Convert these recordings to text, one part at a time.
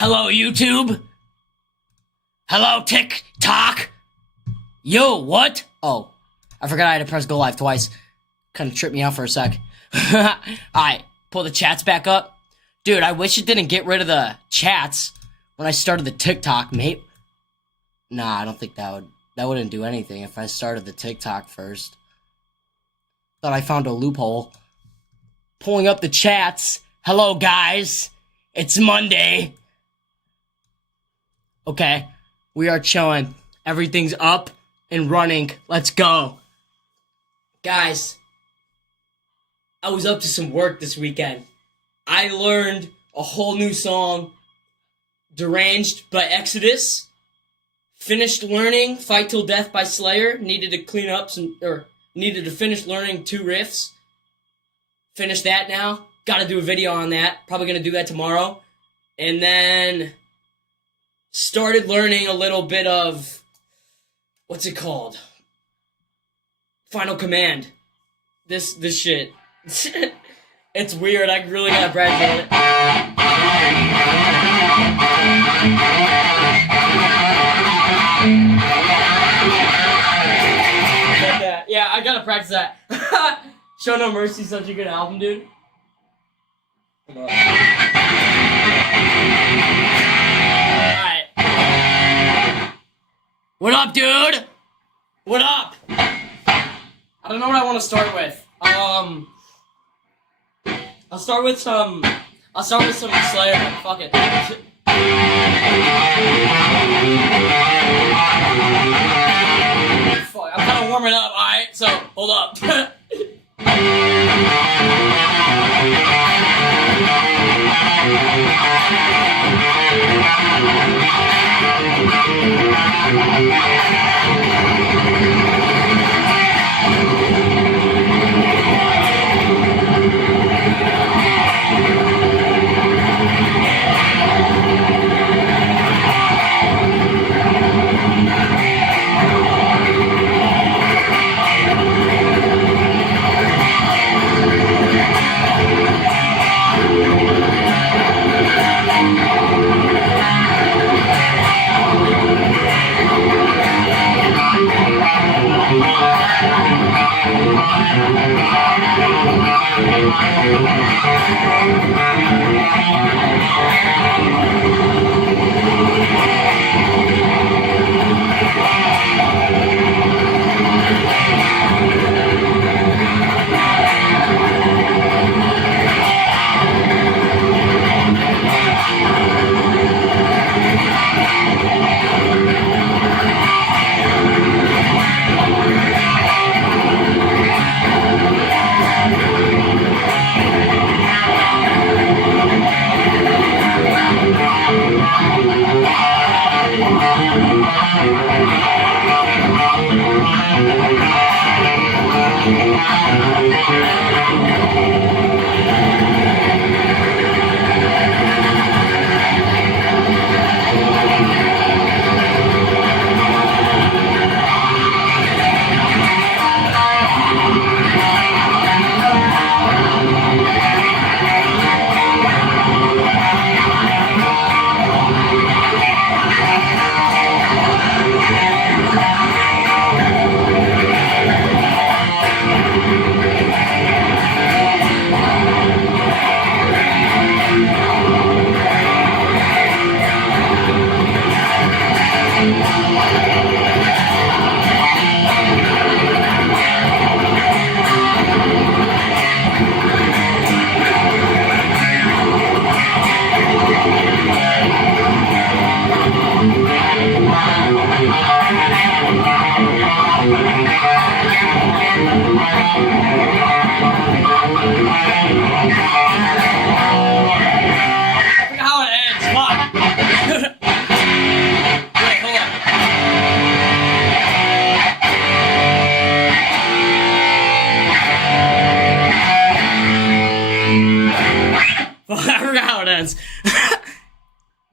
Hello, YouTube? Hello, TikTok? Yo, what? Oh, I forgot I had to press go live twice. Kind of tripped me out for a sec. Alright, pull the chats back up. Dude, I wish it didn't get rid of the chats when I started the TikTok, mate. Nah, I don't think that wouldn't do anything if I started the TikTok first. Thought I found a loophole. Pulling up the chats. Hello, guys. It's Monday. Okay, we are chilling. Everything's up and running. Let's go. Guys, I was up to some work this weekend. I learned a whole new song, Deranged by Exodus. Finished learning Fight Till Death by Slayer. Needed to finish learning 2 riffs. Finished that now. Gotta do a video on that. Probably gonna do that tomorrow. And then started learning a little bit of, what's it called? Final Command. This shit. It's weird. I really gotta brag for it. Yeah, I gotta practice that. Show No Mercy, such a good album, dude. Alright. What up, dude? What up? I don't know what I want to start with. I'll start with some Slayer. Fuck it. Fuck, I'm kind of warming up, alright? So, hold up.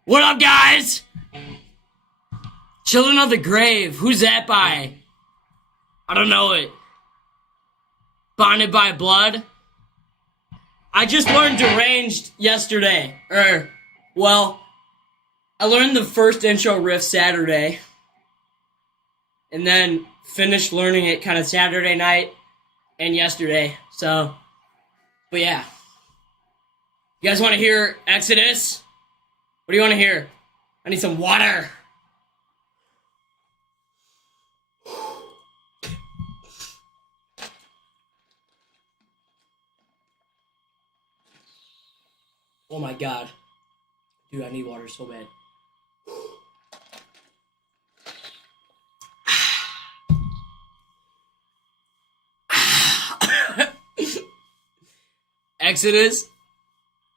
What up, guys? Children of the Grave. Who's that by? I don't know it. Bonded by Blood. I just learned Deranged yesterday. Well, I learned the first intro riff Saturday, and then finished learning it kind of Saturday night and yesterday. So, but yeah. You guys want to hear Exodus? What do you want to hear? I need some water. Oh my god. Dude, I need water so bad. Exodus.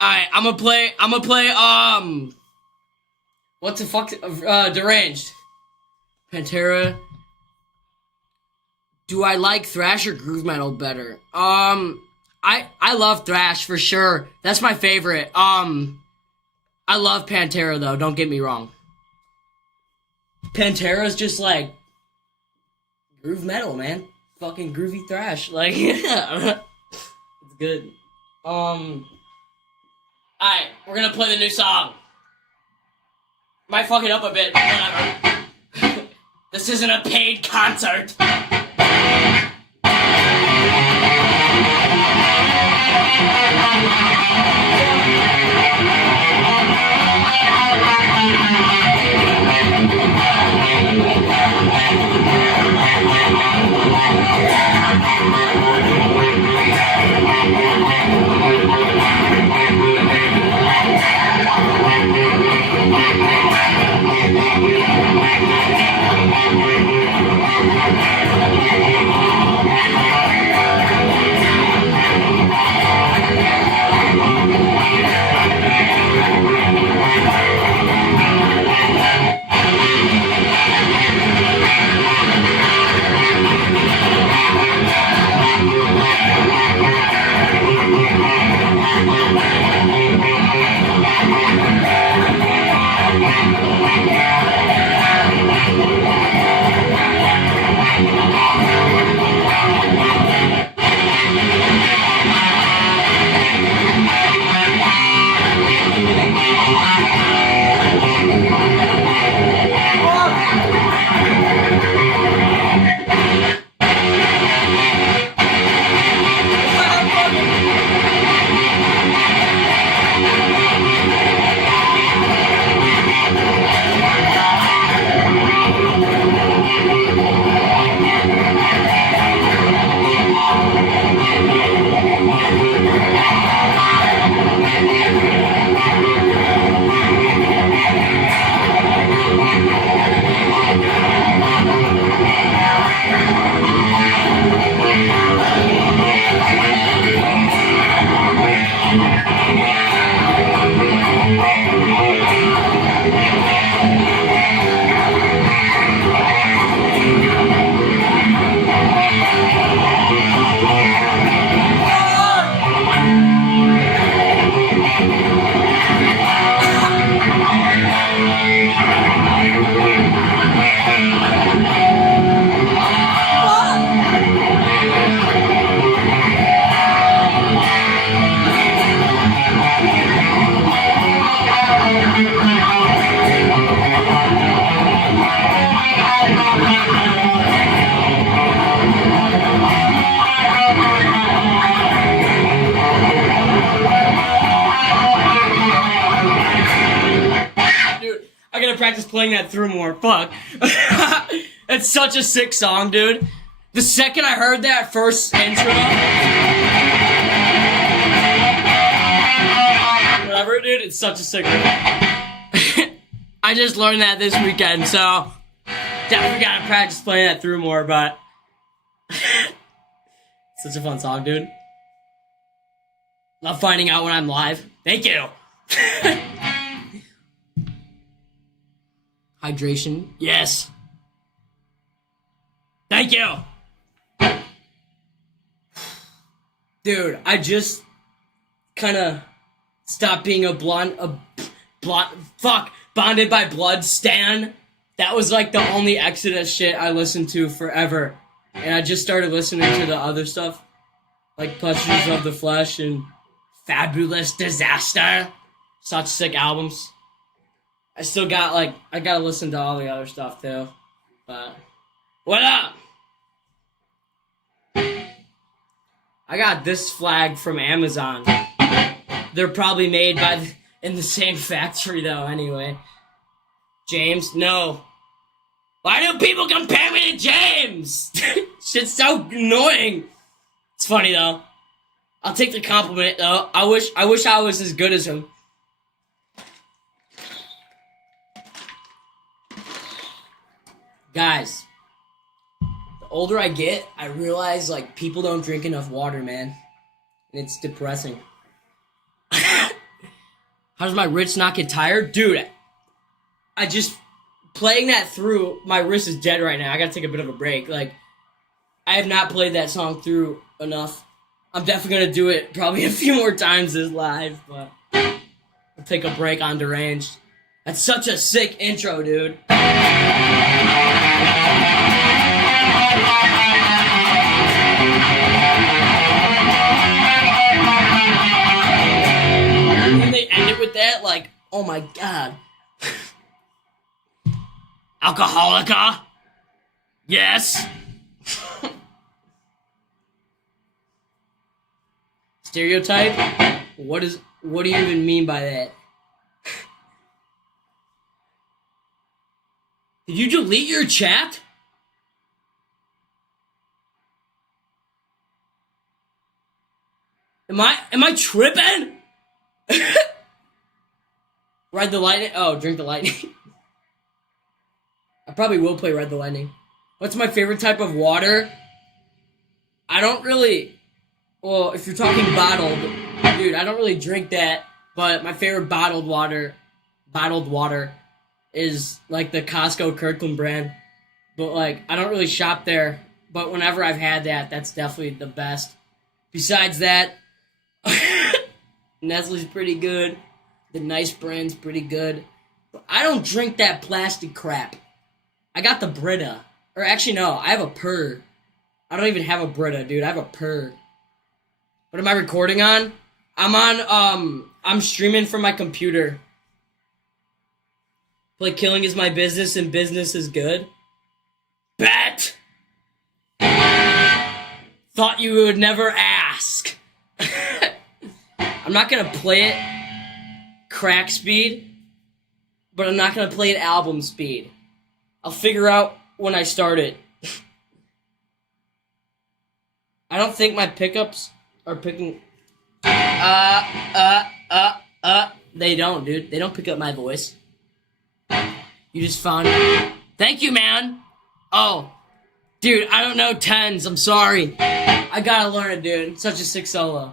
Alright, I'm gonna play, what the fuck, Deranged. Pantera. Do I like thrash or groove metal better? I love thrash for sure. That's my favorite. I love Pantera though, don't get me wrong. Pantera's just like groove metal, man. Fucking groovy thrash. Like, yeah. It's good. Alright, we're gonna play the new song. Might fuck it up a bit, whatever. This isn't a paid concert. Practice playing that through more. Fuck. It's such a sick song, dude. The second I heard that first intro, whatever, dude, it's such a sick riff. I just learned that this weekend, so definitely gotta practice playing that through more, but such a fun song, dude. Love finding out when I'm live. Thank you. Hydration. Yes. Thank you. Dude, I just kind of stopped being a Bonded by Blood stan. That was like the only Exodus shit I listened to forever. And I just started listening to the other stuff. Like Pleasures of the Flesh and Fabulous Disaster. Such sick albums. I still got like I gotta listen to all the other stuff too. But what up? I got this flag from Amazon. They're probably made in the same factory though. Anyway, James, no. Why do people compare me to James? Shit's so annoying. It's funny though. I'll take the compliment though. I wish I was as good as him. Guys, the older I get, I realize like people don't drink enough water, man. And it's depressing. How does my wrist not get tired? Dude, I just playing that through, my wrist is dead right now. I gotta take a bit of a break. Like, I have not played that song through enough. I'm definitely gonna do it probably a few more times this live, but I'll take a break on Deranged. That's such a sick intro, dude. When they end it with that, like, oh my god. Alcoholica? Yes. Stereotype? What do you even mean by that? Did you delete your chat? Am I tripping? Ride the lightning? Oh, drink the lightning. I probably will play Ride the Lightning. What's my favorite type of water? I don't really... Well, if you're talking bottled, dude, I don't really drink that. But my favorite bottled water is like the Costco Kirkland brand. But like, I don't really shop there. But whenever I've had that, that's definitely the best. Besides that, Nestle's pretty good. The Nice brand's pretty good. But I don't drink that plastic crap. I got the Brita. Or actually, no, I have a Purr. I don't even have a Brita, dude. I have a Purr. What am I recording on? I'm streaming from my computer. Like, killing is my business and business is good. Bet! Thought you would never ask. I'm not gonna play it crack speed, but I'm not gonna play it album speed. I'll figure out when I start it. I don't think my pickups are picking... They don't, dude. They don't pick up my voice. You just found... Thank you, man! Oh. Dude, I don't know tens. I'm sorry. I gotta learn it, dude. It's such a sick solo.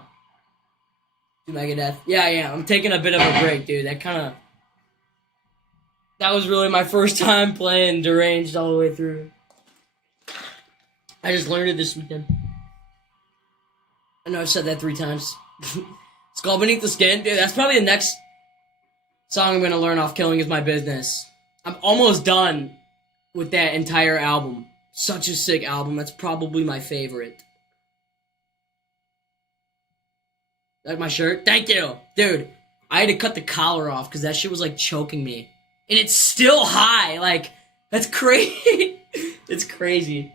Megadeth. Yeah. I'm taking a bit of a break, dude. That was really my first time playing Deranged all the way through. I just learned it this weekend. I know I've said that 3 times. It's called Beneath the Skin. Dude, that's probably the next song I'm gonna learn off Killing Is My Business. I'm almost done with that entire album. Such a sick album. That's probably my favorite. Like my shirt? Thank you! Dude, I had to cut the collar off because that shit was like choking me. And it's still high. Like, that's crazy. It's crazy.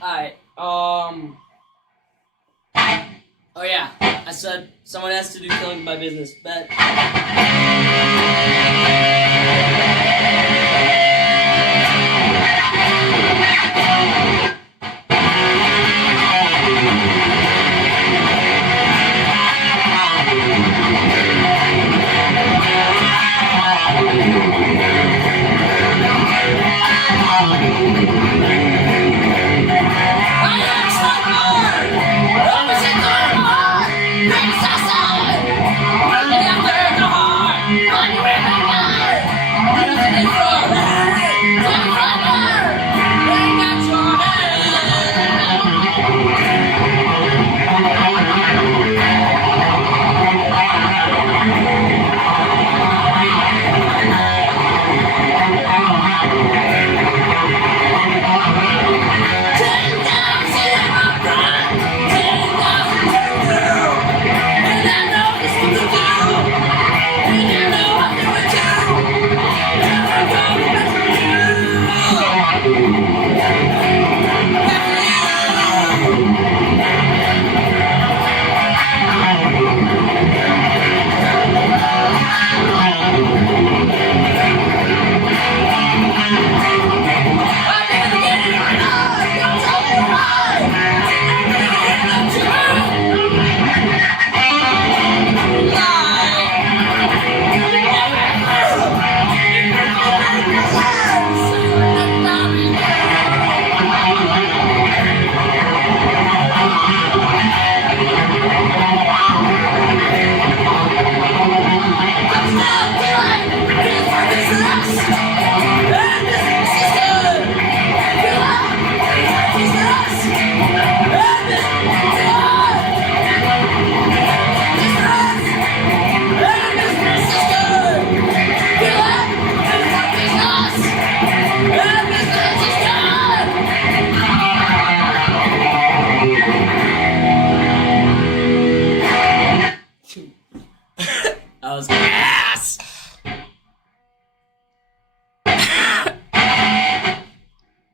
Alright, oh yeah, I said someone has to do Killing My Business. Bet. That was ass.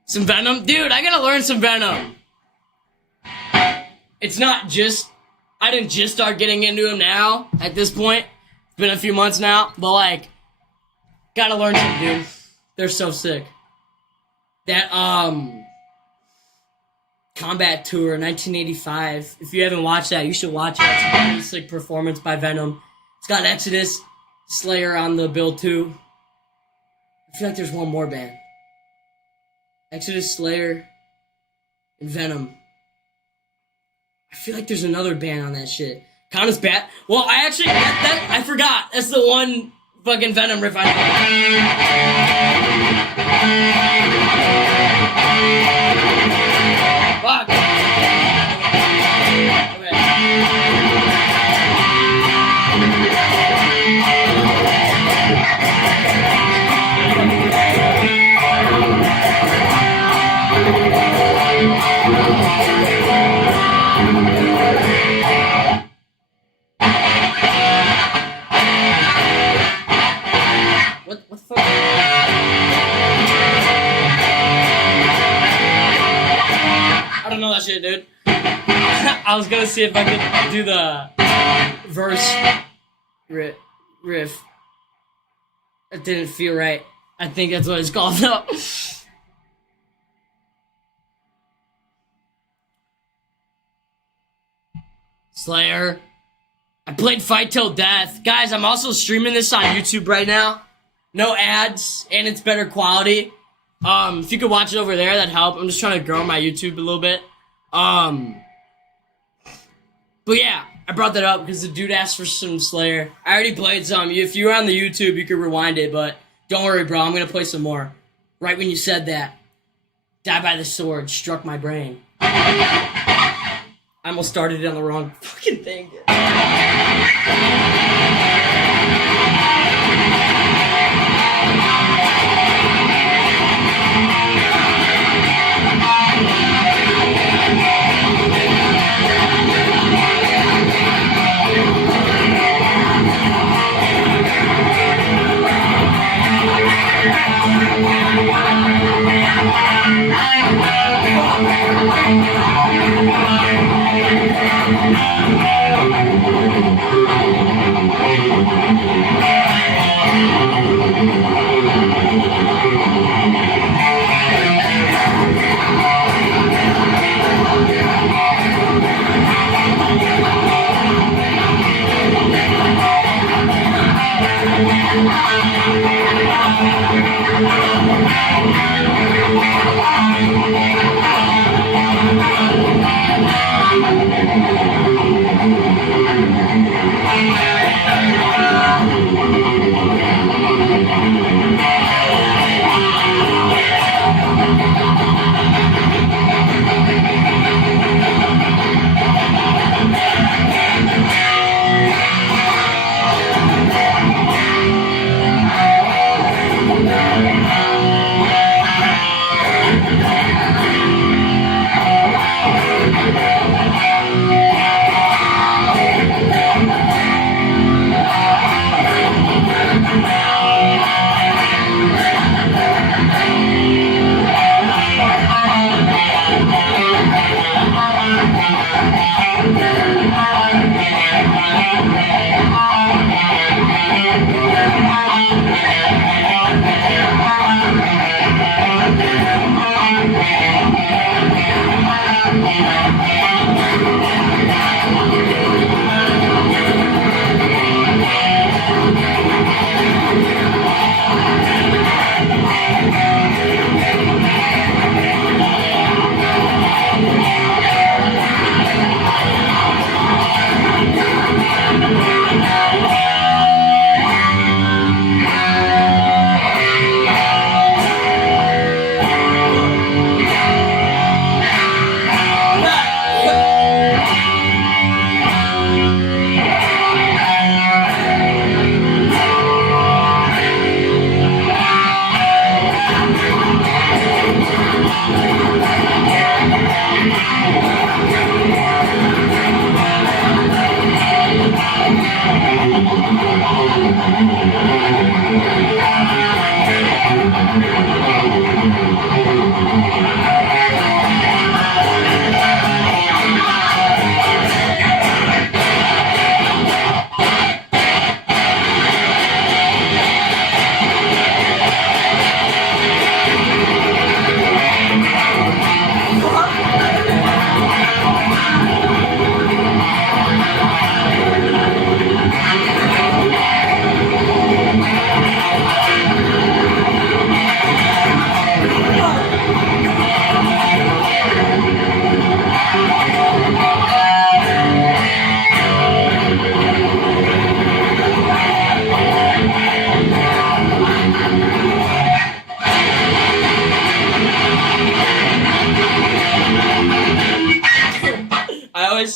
Some Venom? Dude, I gotta learn some Venom. It's not just... I didn't just start getting into him now, at this point. It's been a few months now, but like... Gotta learn some, dude. They're so sick. That, Combat Tour, 1985. If you haven't watched that, you should watch it. It's a really sick performance by Venom. It's got Exodus, Slayer on the bill, too. I feel like there's one more band. Exodus, Slayer, and Venom. I feel like there's another band on that shit. Count as Bat. Well, I actually I forgot. That's the one fucking Venom riff I know. Fuck. What the fuck? I don't know that shit, dude. I was gonna see if I could do the verse riff. It didn't feel right. I think that's what it's called, though. Slayer. I played Fight Till Death. Guys, I'm also streaming this on YouTube right now. No ads, and it's better quality. If you could watch it over there, that'd help. I'm just trying to grow my YouTube a little bit. But yeah, I brought that up because the dude asked for some Slayer. I already played some. If you were on the YouTube, you could rewind it, but don't worry, bro. I'm gonna play some more. Right when you said that, Die by the Sword struck my brain. I almost started it on the wrong fucking thing.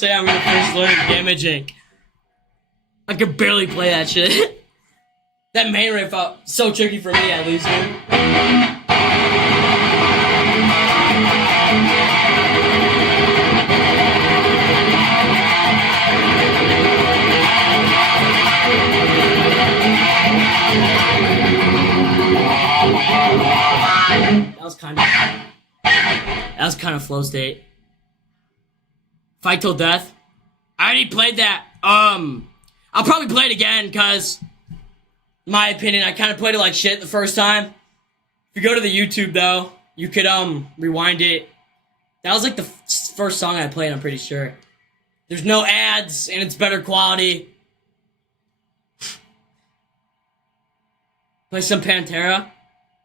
say I'm gonna first learn damaging. I could barely play that shit. That main riff out so tricky for me at least. That was kind of flow state. Fight till death. I already played that. I'll probably play it again because, my opinion, I kind of played it like shit the first time. If you go to the YouTube though, you could rewind it. That was like the first song I played. I'm pretty sure. There's no ads and it's better quality. Play some Pantera.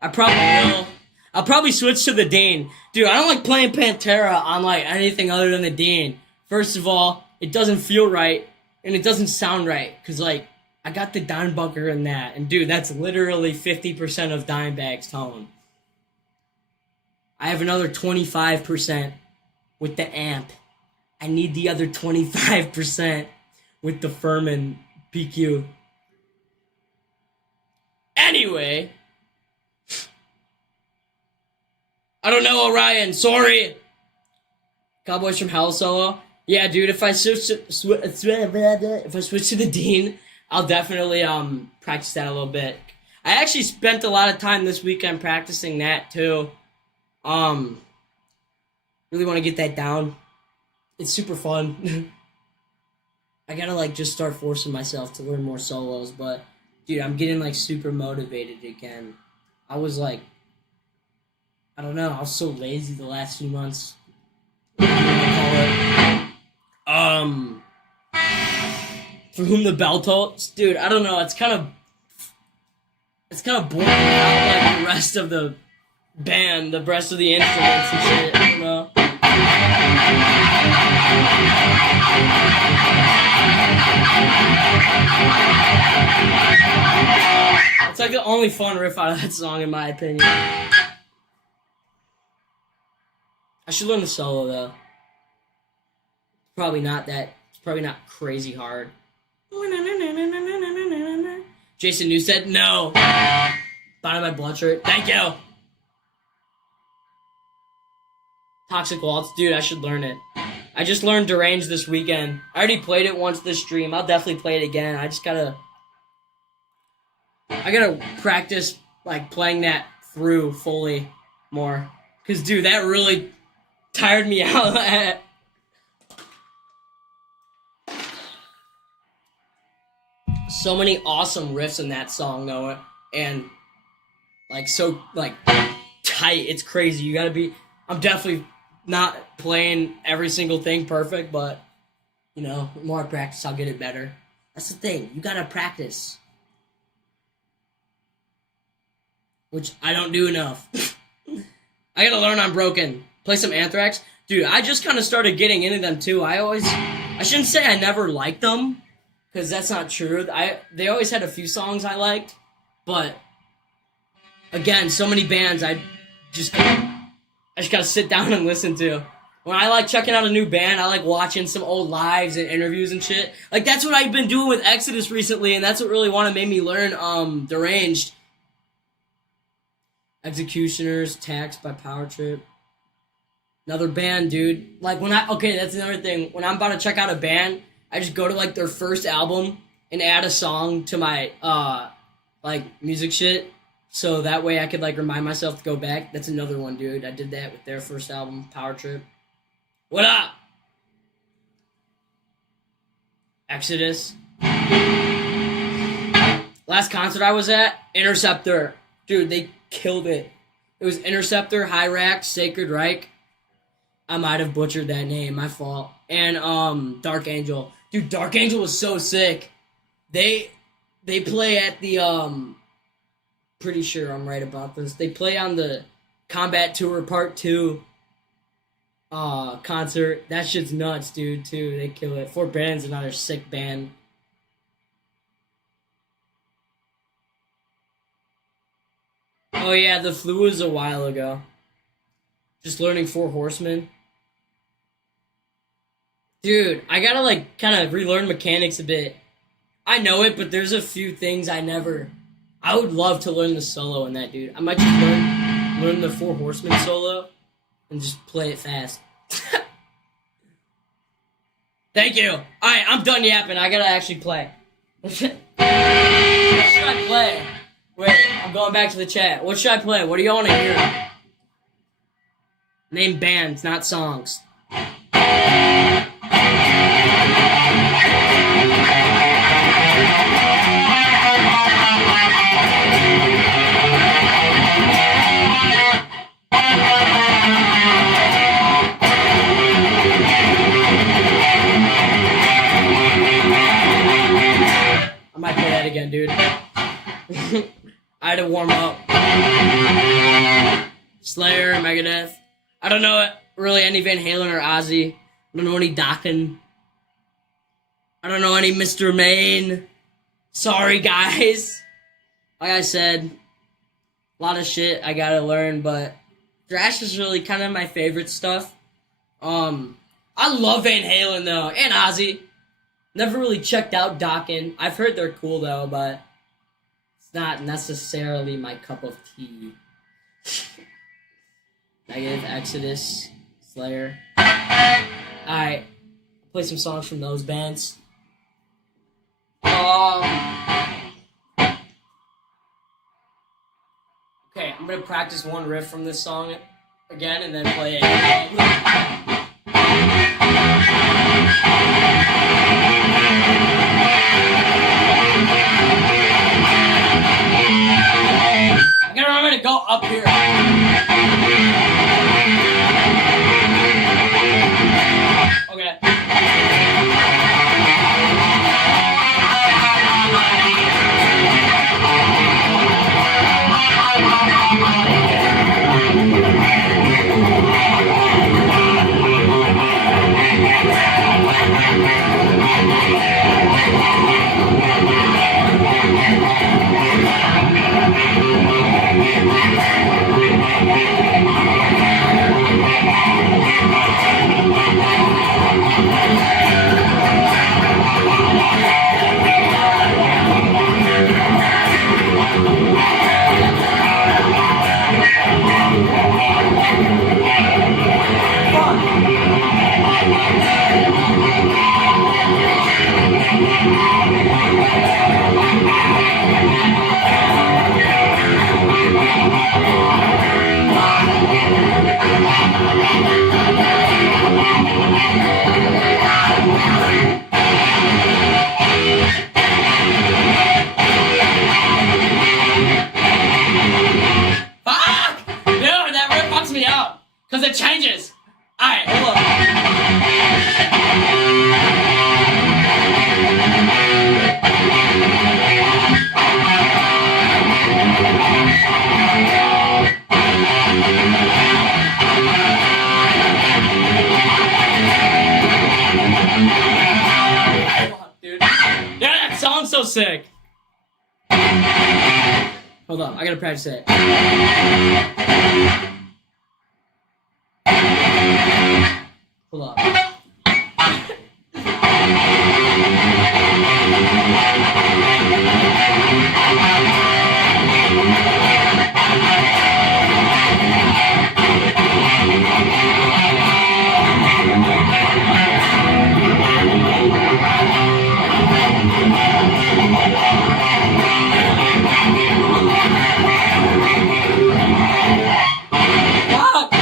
I probably will. I'll probably switch to the Dean. Dude, I don't like playing Pantera on like anything other than the Dean. First of all, it doesn't feel right, and it doesn't sound right, because like, I got the Dimebunker in that, and dude, that's literally 50% of Dimebag's tone. I have another 25% with the amp. I need the other 25% with the Furman PQ. Anyway, I don't know, Orion. Sorry. Cowboys from Hell solo. Yeah, dude. If I switch to the Dean, I'll definitely practice that a little bit. I actually spent a lot of time this weekend practicing that too. Really want to get that down. It's super fun. I gotta like just start forcing myself to learn more solos, but dude, I'm getting like super motivated again. I was like, I don't know, I was so lazy the last few months. For whom the bell tolls, dude, I don't know, it's kind of boring without like the rest of the band, the rest of the instruments and shit, I don't know. It's like the only fun riff out of that song, in my opinion. I should learn the solo though. It's probably not crazy hard. Jason Newsted, no. Bottom of my blood shirt. Thank you. Toxic Waltz, dude, I should learn it. I just learned Deranged this weekend. I already played it once this stream. I'll definitely play it again. I gotta practice like playing that through fully more. Cause dude, that really tired me out. So many awesome riffs in that song though, and like so like tight. It's crazy. You gotta be. I'm definitely not playing every single thing perfect, but you know, the more I practice, I'll get it better. That's the thing. You gotta practice, which I don't do enough. I gotta learn I'm broken. Play some Anthrax, dude. I just kind of started getting into them too. I shouldn't say I never liked them, because that's not true. They always had a few songs I liked, but again, so many bands I just gotta sit down and listen to. When I like checking out a new band, I like watching some old lives and interviews and shit. Like that's what I've been doing with Exodus recently, and that's what really made me learn Deranged. Executioners, Taxed by Power Trip. Another band, dude. Like that's another thing. When I'm about to check out a band, I just go to like their first album and add a song to my like music shit. So that way I could like remind myself to go back. That's another one, dude. I did that with their first album, Power Trip. What up? Exodus. Last concert I was at, Interceptor. Dude, they killed it. It was Interceptor, Hyrax, Sacred Reich. I might have butchered that name, my fault. And Dark Angel. Dude, Dark Angel was so sick. They play at the pretty sure I'm right about this. They play on the Combat Tour Part 2 concert. That shit's nuts, dude, too. They kill it. Fort Brennan's another sick band. Oh yeah, the flu was a while ago. Just learning Four Horsemen. Dude, I gotta like kind of relearn mechanics a bit. I know it, but there's a few things I never. I would love to learn the solo in that, dude. I might just learn the Four Horsemen solo and just play it fast. Thank you. All right, I'm done yapping. I gotta actually play. What should I play? Wait, I'm going back to the chat. What should I play? What do y'all want to hear? Name bands, not songs. I might play that again, dude. I had to warm up. Slayer, Megadeth. I don't know really any Van Halen or Ozzy. I don't know any Dokken. I don't know any Mr. Main. Sorry, guys. Like I said, a lot of shit I gotta learn, but Thrash is really kind of my favorite stuff. I love Van Halen, though, and Ozzy. Never really checked out Dokken. I've heard they're cool, though, but it's not necessarily my cup of tea. Negative, Exodus, Slayer. Alright, play some songs from those bands. Okay, I'm gonna practice one riff from this song again and then play it. I gotta remember to go up here. Okay. Because it changes. Alright, hold on. Dude. Yeah, that song's so sick. Hold on, I gotta practice it. Hold on. Fuck!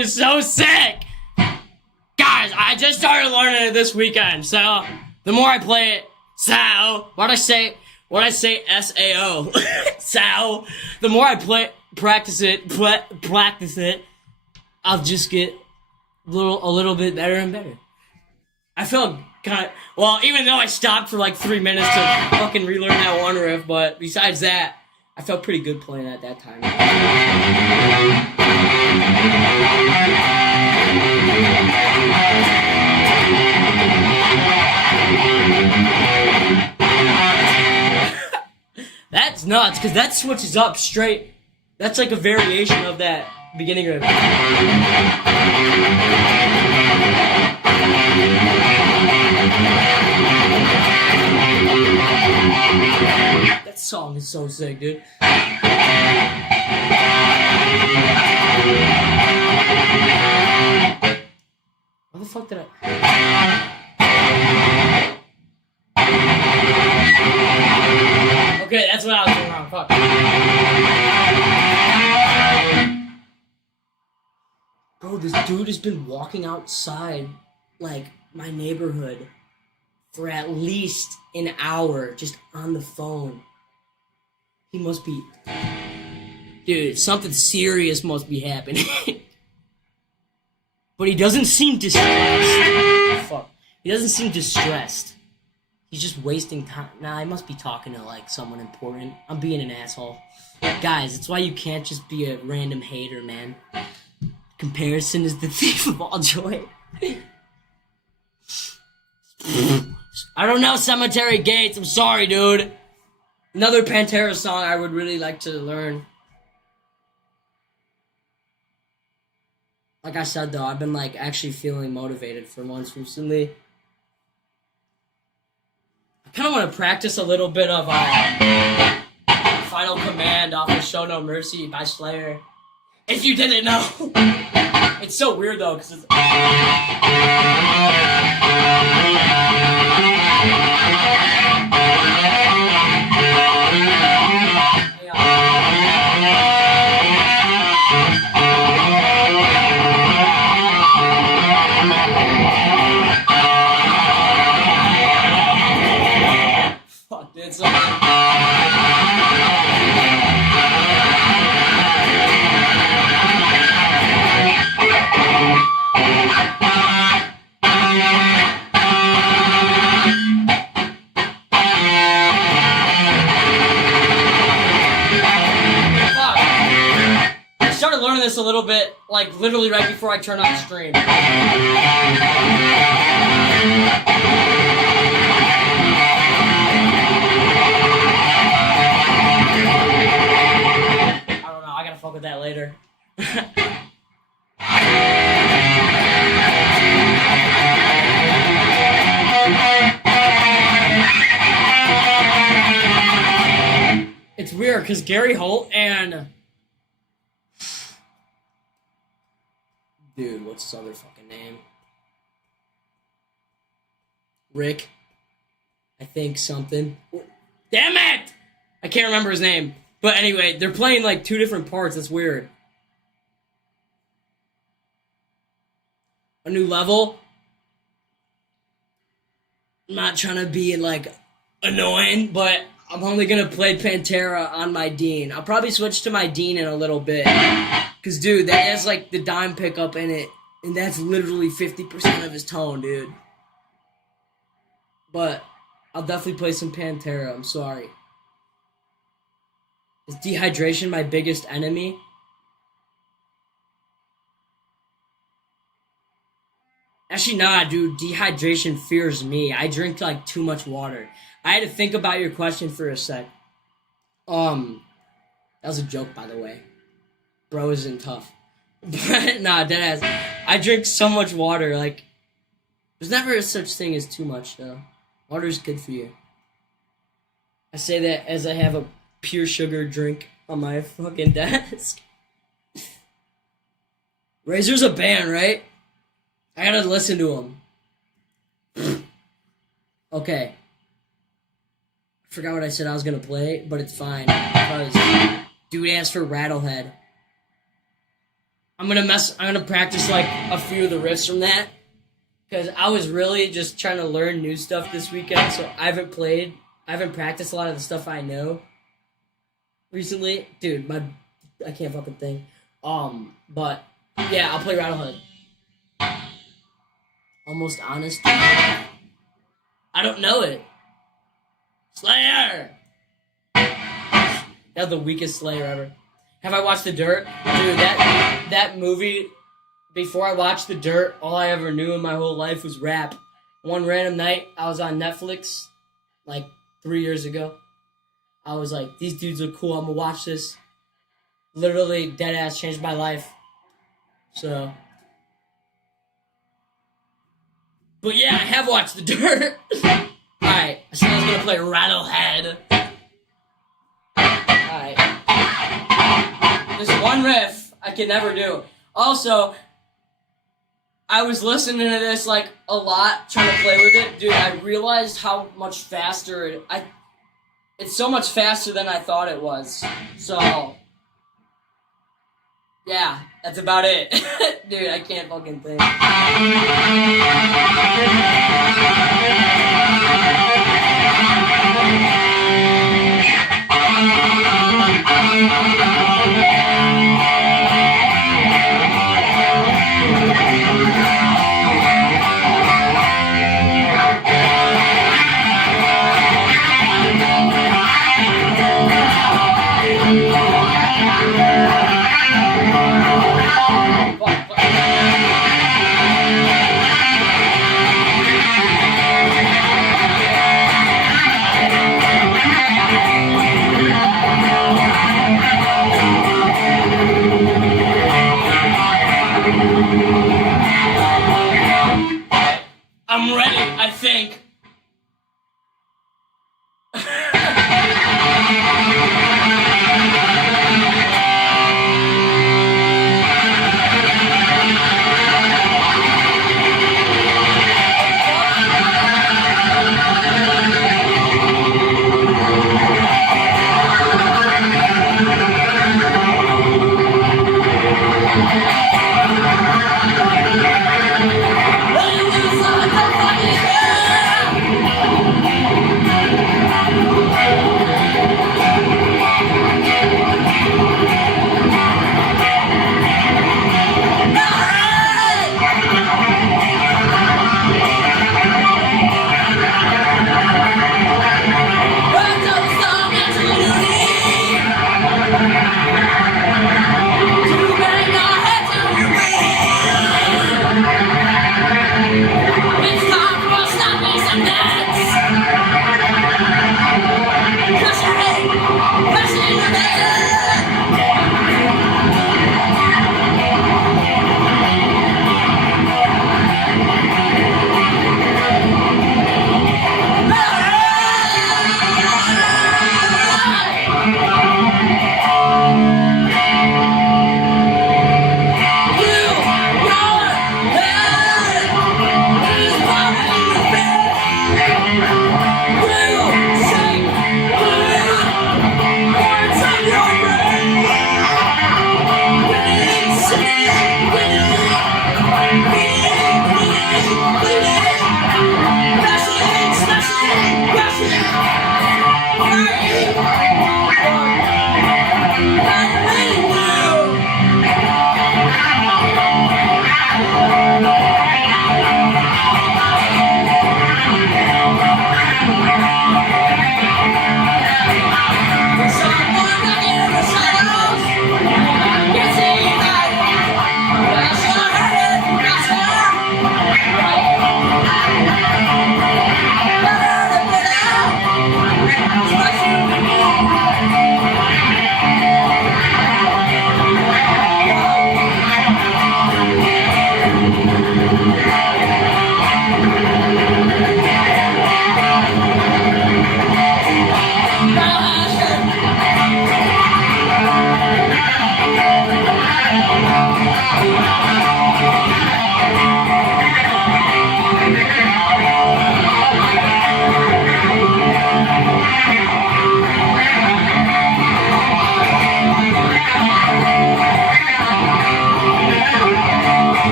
is so sick! Guys, I just started learning it this weekend, so the more I play it, what I say S-A-O, the more I practice it, I'll just get a little bit better and better. I felt kind of, well, even though I stopped for like 3 minutes to fucking relearn that one riff, but besides that, I felt pretty good playing at that time. That's nuts, because that switches up straight. That's like a variation of that beginning riff. That song is so sick, dude. Why the fuck did I... Okay, that's what I was doing wrong. Fuck. Bro, this dude has been walking outside, like, my neighborhood for at least an hour just on the phone. He must be... Dude, something serious must be happening. But he doesn't seem distressed. Fuck. He doesn't seem distressed. He's just wasting time. Nah, I must be talking to, like, someone important. I'm being an asshole. Guys, that's why you can't just be a random hater, man. Comparison is the thief of all joy. I don't know Cemetery Gates. I'm sorry, dude. Another Pantera song I would really like to learn. Like I said, though, I've been, like, actually feeling motivated for once recently. I kind of want to practice a little bit of Final Command off of Show No Mercy by Slayer. If you didn't know. It's so weird, though, because it's... Fuck, dude, so... learning this a little bit, like, literally right before I turn on the stream. I don't know, I gotta fuck with that later. It's weird, because Gary Holt and... Dude, what's his other fucking name? Rick. I think something. Damn it! I can't remember his name. But anyway, they're playing like two different parts. That's weird. A new level. I'm not trying to be like annoying, but I'm only gonna play Pantera on my Dean. I'll probably switch to my Dean in a little bit. Cause dude, that has like the dime pickup in it, and that's literally 50% of his tone, dude. But I'll definitely play some Pantera, I'm sorry. Is dehydration my biggest enemy? Actually, nah, dude. Dehydration fears me. I drink, like, too much water. I had to think about your question for a sec. That was a joke, by the way. Bro isn't tough. But, nah, deadass. I drink so much water, like... There's never such thing as too much, though. Water's good for you. I say that as I have a pure sugar drink on my fucking desk. Razor's a band, right? I gotta listen to him. Okay. I forgot what I said I was gonna play, but it's fine. Because dude asked for Rattlehead. I'm gonna practice like a few of the riffs from that because I was really just trying to learn new stuff this weekend. So I haven't practiced a lot of the stuff I know recently, dude. I can't fucking think. But yeah, I'll play Rattlehead. Almost honest. I don't know it. Slayer. That's the weakest Slayer ever. Have I watched The Dirt? Dude, that movie, before I watched The Dirt, all I ever knew in my whole life was rap. One random night, I was on Netflix, like 3 years ago. I was like, these dudes look cool, I'm gonna watch this. Literally, deadass changed my life. So. But yeah, I have watched The Dirt. Alright, I said I was gonna play Rattlehead. Alright. This one riff I can never do. Also, I was listening to this like a lot, trying to play with it. Dude, I realized how much faster it's so much faster than I thought it was. So yeah, that's about it. Dude, I can't fucking think.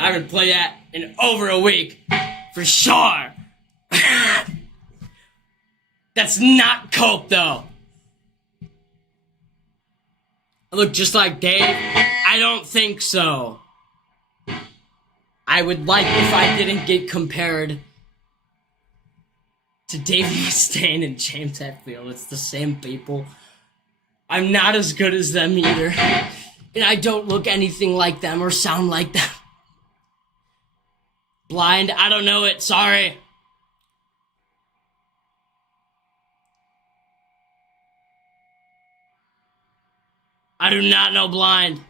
I haven't played that in over a week. For sure. That's not coke, though. I look just like Dave? I don't think so. I would like if I didn't get compared to Dave Mustaine and James Hetfield. It's the same people. I'm not as good as them either. And I don't look anything like them or sound like them. Blind? I don't know it. Sorry. I do not know Blind.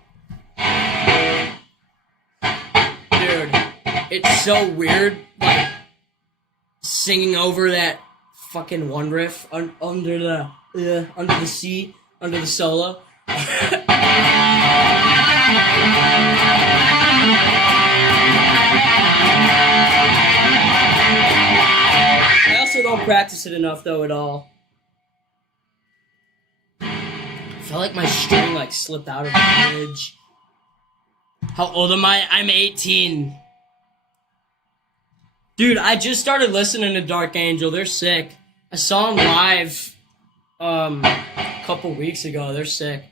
Dude, it's so weird, like, singing over that fucking one riff under the sea, under the solo. I also don't practice it enough, though, at all. I felt like my string, like, slipped out of the bridge. How old am I? I'm 18. Dude, I just started listening to Dark Angel. They're sick. I saw them live a couple weeks ago. They're sick.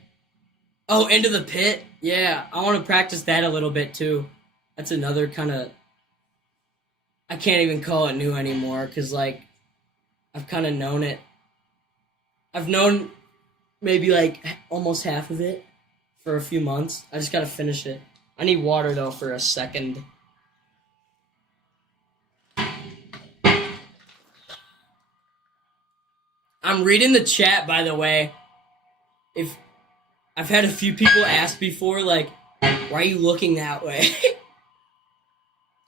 Oh, Into the Pit? Yeah, I want to practice that a little bit, too. That's another kind of... I can't even call it new anymore, because, like, I've kind of known it. I've known maybe, like, almost half of it for a few months. I just gotta finish it. I need water, though, for a second. I'm reading the chat, by the way. If I've had a few people ask before, like, why are you looking that way?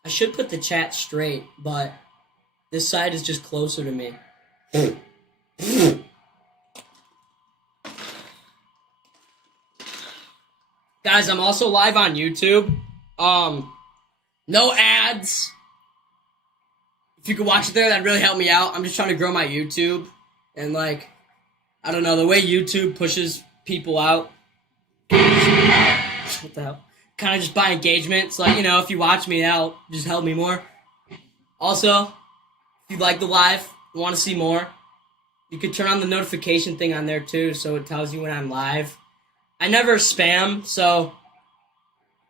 I should put the chat straight, but this side is just closer to me. Guys, I'm also live on YouTube. No ads. If you could watch it there, that'd really help me out. I'm just trying to grow my YouTube. And, like, I don't know, the way YouTube pushes people out. What the hell? Kind of just by engagement. So, like, you know, if you watch me, that'll just help me more. Also, if you like the live, want to see more, you could turn on the notification thing on there, too, so it tells you when I'm live. I never spam, so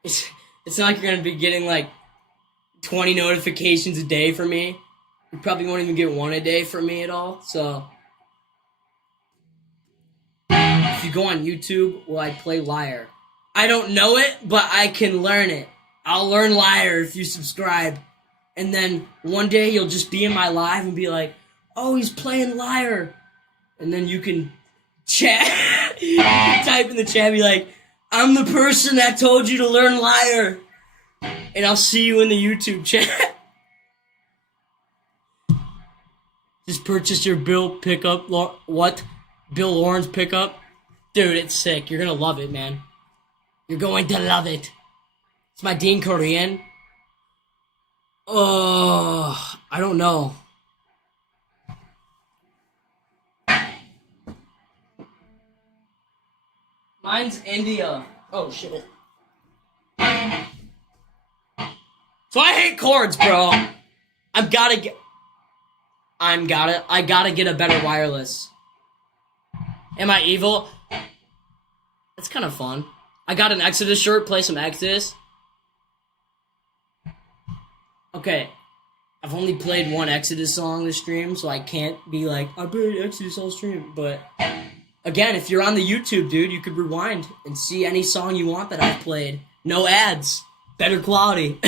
it's not like you're going to be getting, like, 20 notifications a day from me. You probably won't even get one a day from me at all, so... If you go on YouTube, will I play Liar? I don't know it, but I can learn it. I'll learn Liar if you subscribe. And then one day you'll just be in my live and be like, oh, he's playing Liar. And then you can chat. You can type in the chat and be like, I'm the person that told you to learn Liar. And I'll see you in the YouTube chat. Just purchase your Bill pickup. What? Bill Lawrence pickup? Dude, it's sick. You're gonna love it, man. You're going to love it. Is my Dean Korean? Oh, I don't know. Mine's India. Oh, shit. So I hate chords, bro. I gotta get a better wireless. Am I evil? It's kind of fun. I got an Exodus shirt. Play some Exodus. Okay. I've only played one Exodus song this stream, so I can't be like, I played Exodus all stream. But, again, if you're on the YouTube, dude, you could rewind and see any song you want that I've played. No ads. Better quality.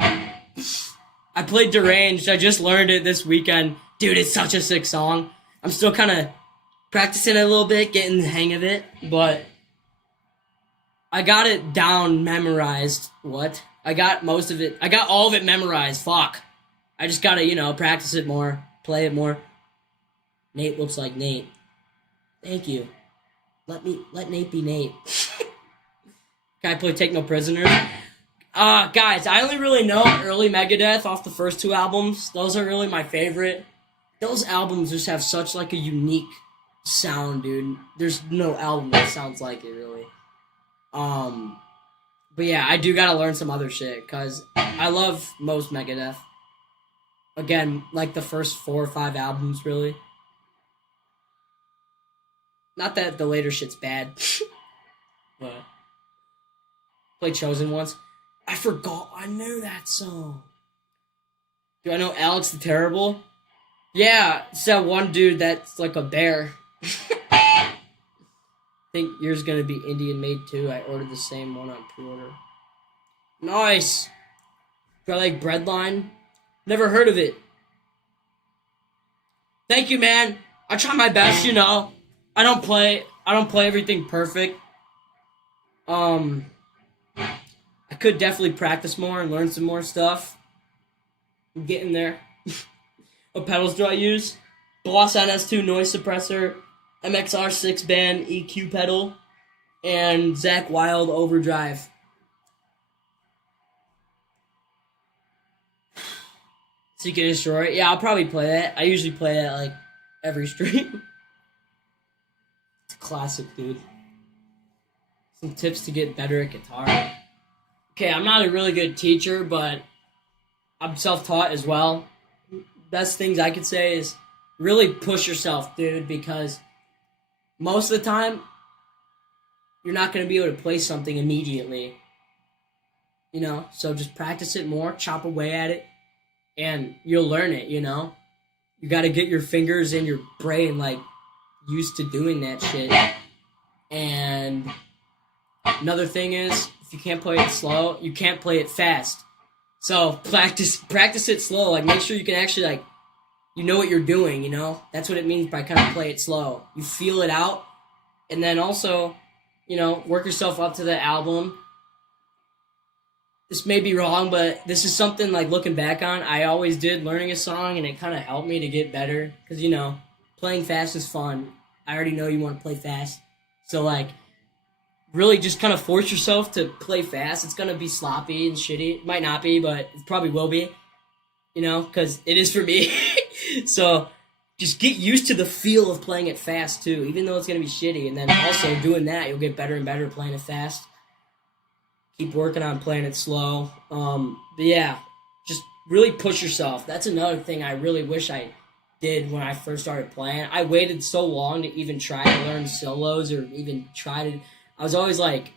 I played Deranged. I just learned it this weekend. Dude, it's such a sick song. I'm still kind of practicing it a little bit, getting the hang of it, but I got it down memorized. What? I got most of it. I got all of it memorized. Fuck. I just gotta, you know, practice it more, play it more. Nate looks like Nate. Thank you. Let Nate be Nate. Can I play Take No Prisoners? Guys, I only really know early Megadeth off the first two albums. Those are really my favorite. Those albums just have such, like, a unique sound, dude. There's no album that sounds like it, really. But yeah, I do gotta learn some other shit because I love most Megadeth. Again, like the first 4 or 5 albums, really. Not that the later shit's bad, but played Chosen once. I forgot I knew that song. Do I know Alex the Terrible? Yeah, it's that one dude that's like a bear. I think yours gonna be Indian made too. I ordered the same one on pre-order. Nice. Do I like Breadline? Never heard of it. Thank you, man. I try my best, you know. I don't play everything perfect. Um I could definitely practice more and learn some more stuff. I'm getting there. What pedals do I use? Boss NS2 noise suppressor, MXR 6-band EQ pedal, and Zach Wild overdrive. Seek and Destroy. Yeah, I'll probably play that. I usually play that like every stream. It's a classic, dude. Some tips to get better at guitar. Okay, I'm not a really good teacher, but I'm self-taught as well. Best things I could say is really push yourself, dude, because most of the time you're not going to be able to play something immediately. You know, so just practice it more, chop away at it, and you'll learn it, you know? You got to get your fingers and your brain, like, used to doing that shit. And another thing is, if you can't play it slow, you can't play it fast. So practice it slow. Like, make sure you can actually, like, you know what you're doing, you know? That's what it means by kind of play it slow. You feel it out, and then also, you know, work yourself up to the album. This may be wrong, but this is something, like, looking back on, I always did learning a song, and it kind of helped me to get better. Because, you know, playing fast is fun. I already know you want to play fast. So, like, really just kind of force yourself to play fast. It's going to be sloppy and shitty. It might not be, but it probably will be. You know, because it is for me. So, just get used to the feel of playing it fast, too. Even though it's going to be shitty. And then also doing that, you'll get better and better playing it fast. Keep working on playing it slow. But yeah, just really push yourself. That's another thing I really wish I did when I first started playing. I waited so long to even try to learn solos or even try to... I was always like,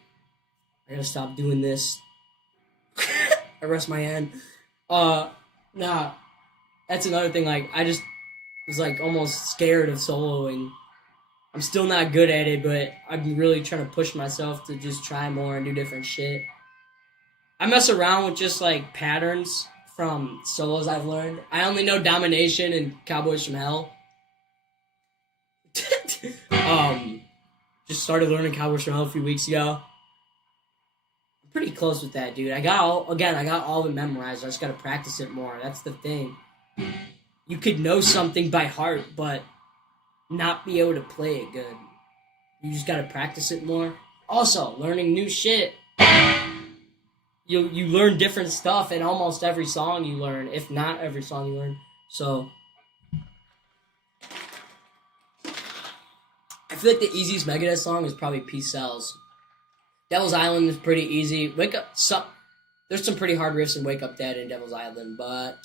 I gotta stop doing this. I rest my hand. Nah, that's another thing. Like, I just was like almost scared of soloing. I'm still not good at it, but I'm really trying to push myself to just try more and do different shit. I mess around with just like patterns from solos I've learned. I only know Domination and Cowboys from Hell. Just started learning Cowboys from Hell a few weeks ago. I'm pretty close with that, dude. I got all of it memorized. I just gotta practice it more. That's the thing. You could know something by heart, but not be able to play it good. You just gotta practice it more. Also, learning new shit. You learn different stuff in almost every song you learn, if not every song you learn. So, I feel like the easiest Megadeth song is probably Peace Sells. Devil's Island is pretty easy. There's some pretty hard riffs in Wake Up Dead and Devil's Island, but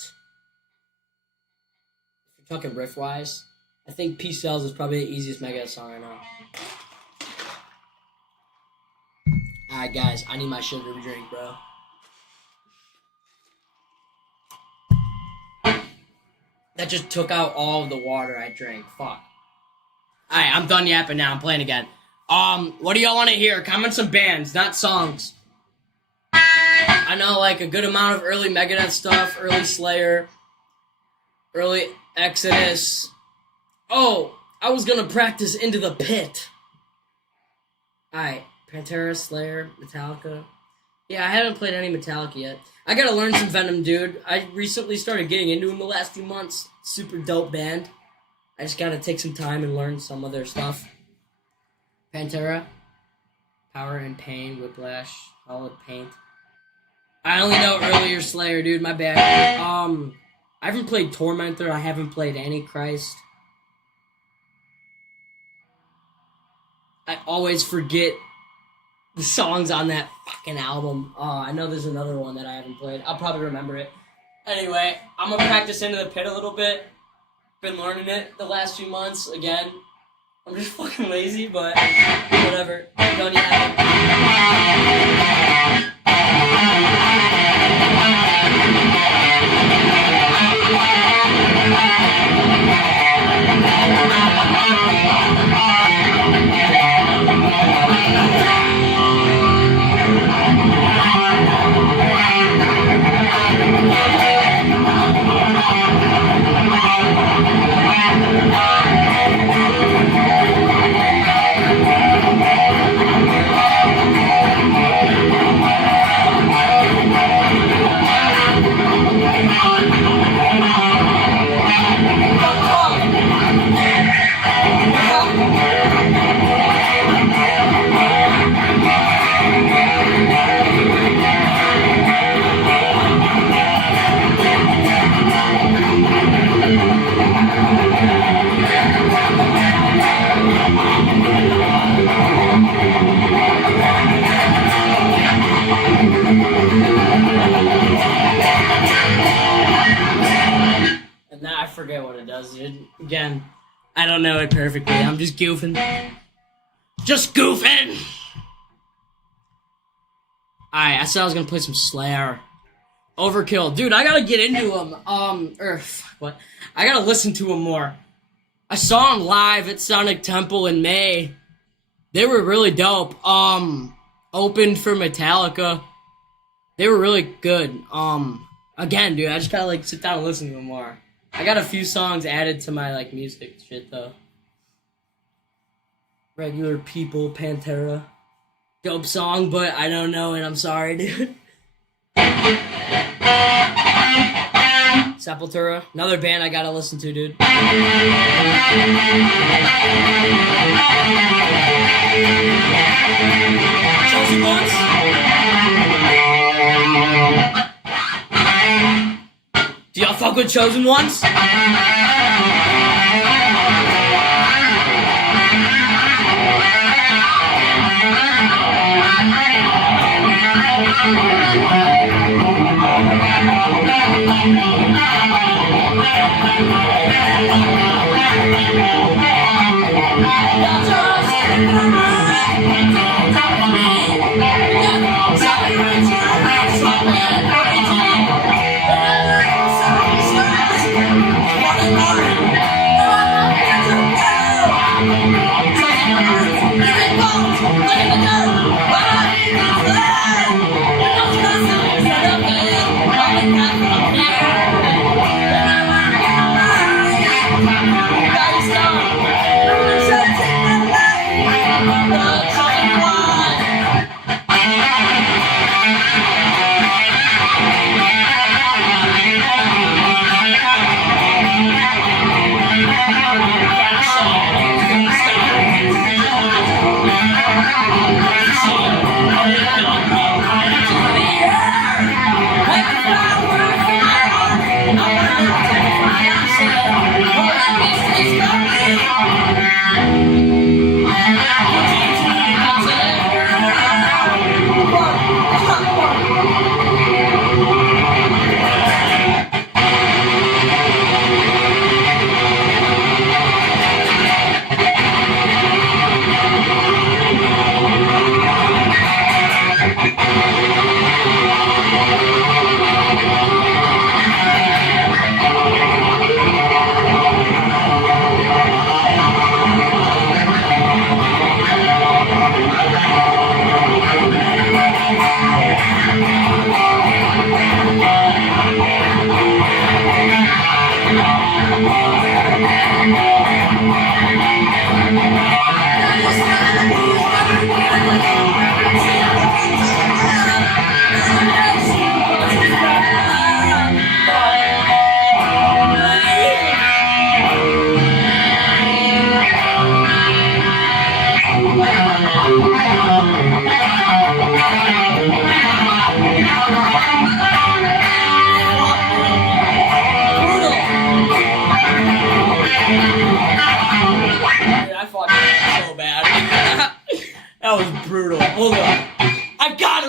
if you're talking riff-wise, I think Peace Sells is probably the easiest Megadeth song I know. Alright, guys, I need my sugary drink, bro. That just took out all of the water I drank. Fuck. Alright, I'm done yapping now. I'm playing again. What do y'all want to hear? Comment some bands, not songs. I know, like, a good amount of early Megadeth stuff, early Slayer, early Exodus. Oh, I was gonna practice Into the Pit. Alright, Pantera, Slayer, Metallica. Yeah, I haven't played any Metallica yet. I gotta learn some Venom, dude. I recently started getting into them the last few months. Super dope band. I just gotta take some time and learn some of their stuff. Pantera, Power and Pain, Whiplash, Solid Paint. I only know earlier Slayer, dude. My bad. I haven't played Tormentor. I haven't played Antichrist. I always forget the songs on that fucking album. I know there's another one that I haven't played. I'll probably remember it. Anyway, I'm gonna practice Into the Pit a little bit. Been learning it the last few months again. I'm just fucking lazy, but whatever. Don't you have I forget what it does, dude. Again, I don't know it perfectly. I'm just goofing. Just goofing! Alright, I said I was gonna play some Slayer. Overkill. Dude, I gotta get into them. What? I gotta listen to them more. I saw them live at Sonic Temple in May. They were really dope. Opened for Metallica. They were really good. Again, dude, I just gotta, like, sit down and listen to them more. I got a few songs added to my, like, music shit, though. Regular People, Pantera. Dope song, but I don't know it. I'm sorry, dude. Sepultura. Another band I gotta listen to, dude. Chosen Ones? Do y'all fuck with Chosen Ones?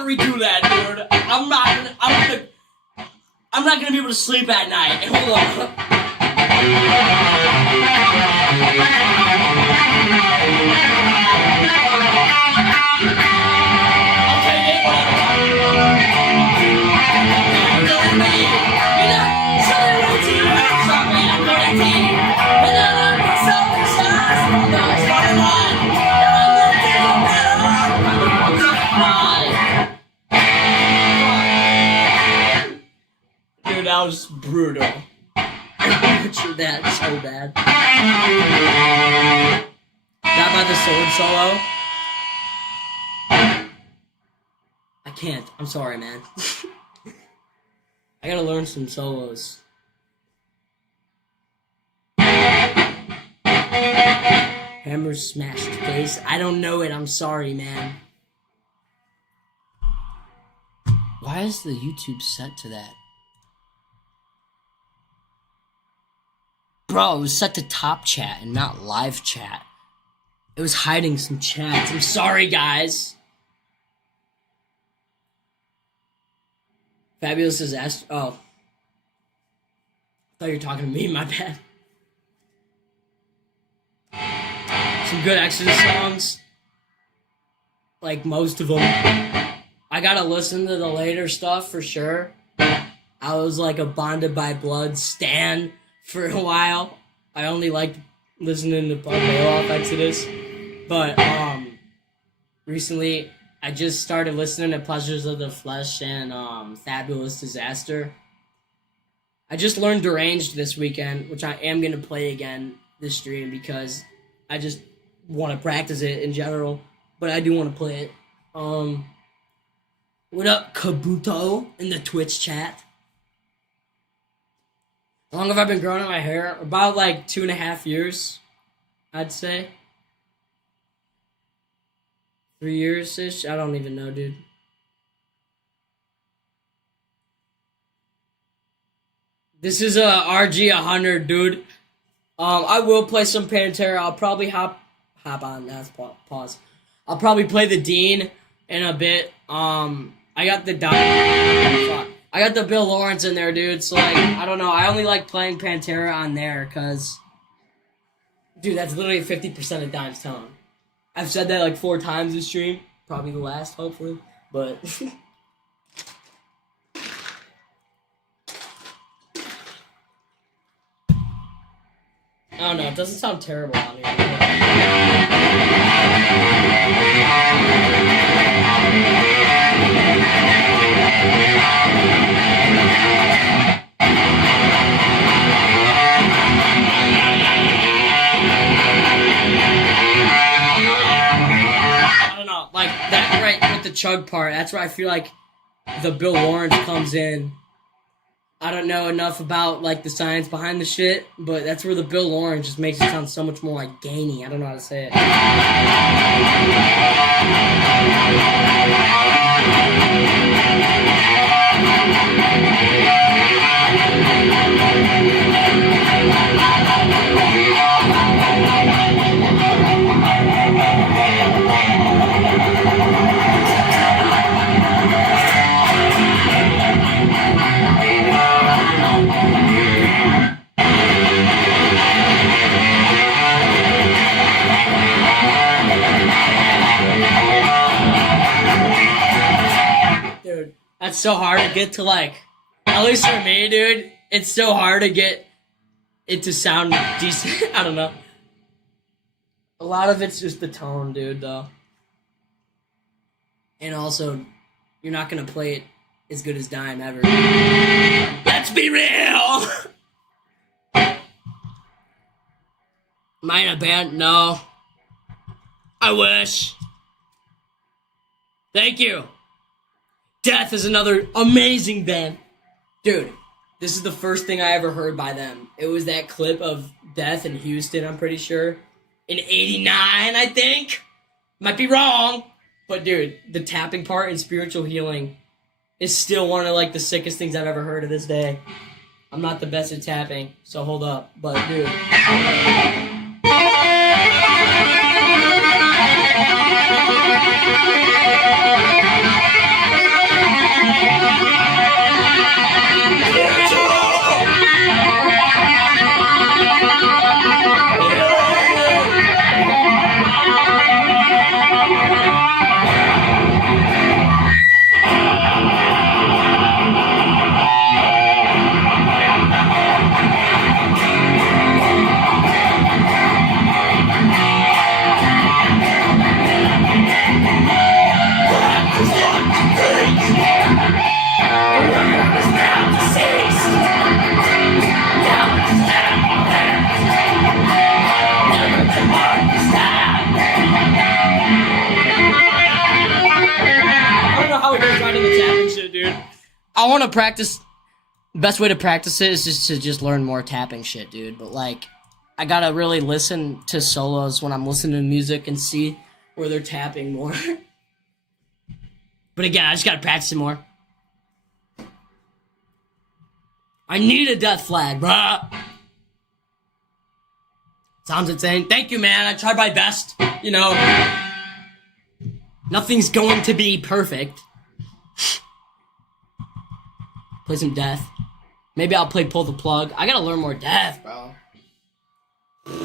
redo that, dude. I'm not gonna be able to sleep at night. Hold on. Dude, that was brutal. I butchered that so bad. That by the sword solo? I can't. I'm sorry, man. I gotta learn some solos. Hammer smashed face. I don't know it. I'm sorry, man. Why is the YouTube set to that? Bro, it was set to top chat and not live chat. It was hiding some chats. I'm sorry, guys. Fabulous disaster. Oh. I thought you were talking to me. My bad. Some good Exodus songs. Like most of them. I gotta listen to the later stuff for sure. I was like a Bonded by Blood stan for a while. I only liked listening to Baleoff Exodus. But recently I just started listening to Pleasures of the Flesh and Fabulous Disaster. I just learned Deranged this weekend, which I am gonna play again this stream because I just want to practice it in general. But I do want to play it. What up, Kabuto, in the Twitch chat? How long have I been growing out my hair? About like 2.5 years, I'd say. 3 years-ish? I don't even know, dude. This is a RG100, dude. I will play some Pantera. I'll probably hop on. That's pause. I'll probably play the Dean in a bit. I got the Bill Lawrence in there, dude. So like, I don't know. I only like playing Pantera on there because, dude, that's literally 50% of Dime's tone. I've said that like 4 times this stream. Probably the last, hopefully. But I don't know. It doesn't sound terrible on here. I don't know. Like, that right with the chug part, that's where I feel like the Bill Lawrence comes in. I don't know enough about, like, the science behind the shit, but that's where the Bill Lawrence just makes it sound so much more, like, gainy. I don't know how to say it. Dude, that's so hard to get to, like, at least for me, dude, it's so hard to get it to sound decent. I don't know. A lot of it's just the tone, dude, though. And also, you're not gonna play it as good as Dime ever. Let's be real! Am I in a band? No. I wish. Thank you. Death is another amazing band. Dude, this is the first thing I ever heard by them. It was that clip of Death in Houston, I'm pretty sure. In 89, I think. Might be wrong. But dude, the tapping part in Spiritual Healing is still one of like the sickest things I've ever heard to this day. I'm not the best at tapping, so hold up. But dude. learning the tapping shit, dude. I want to practice. Best way to practice it is just to learn more tapping shit, dude. But like, I gotta really listen to solos when I'm listening to music and see where they're tapping more. But again, I just gotta practice it more. I need a death flag, bruh. Sounds insane. Thank you, man. I tried my best. You know, nothing's going to be perfect. Play some death. Maybe I'll play pull the plug. I gotta learn more death, bro. I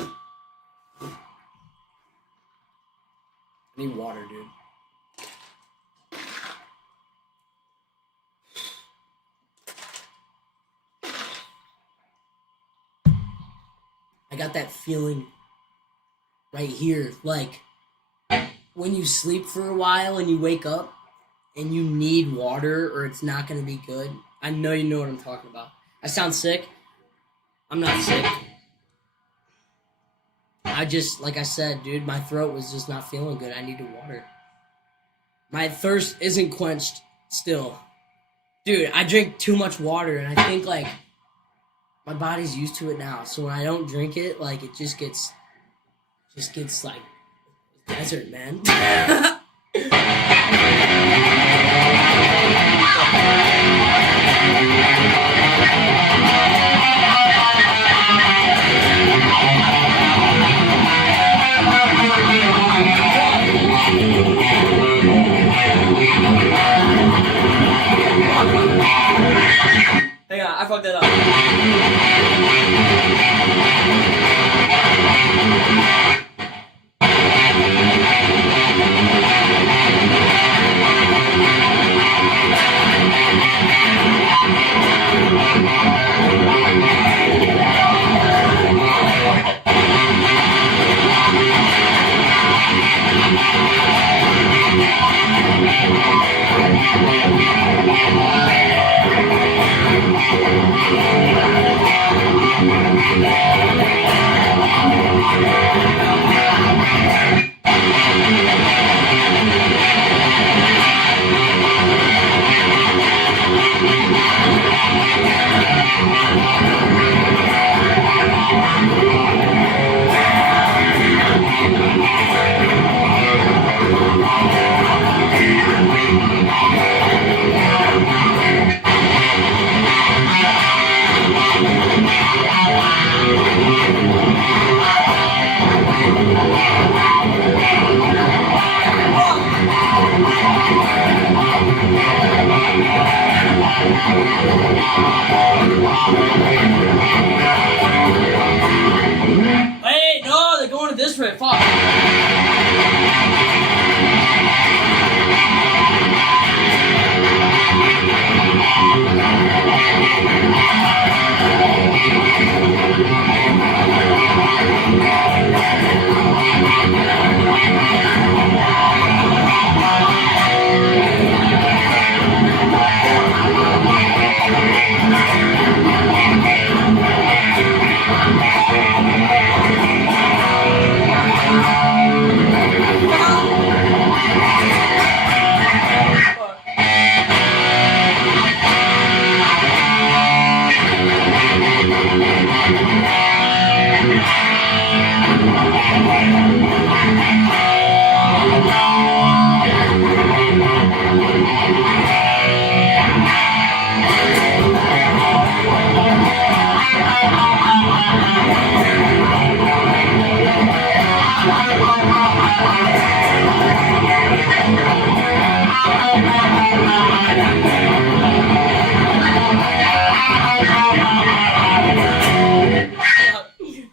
need water, dude. I got that feeling right here, like when you sleep for a while and you wake up and you need water or it's not going to be good. I know you know what I'm talking about. I sound sick. I'm not sick. I just, like I said, dude, my throat was just not feeling good. I needed water. My thirst isn't quenched still. Dude, I drink too much water and I think like my body's used to it now. So when I don't drink it, like it just gets like desert, man. Hang on, I fucked that up. Wait, no, they're going to this riff. Fuck.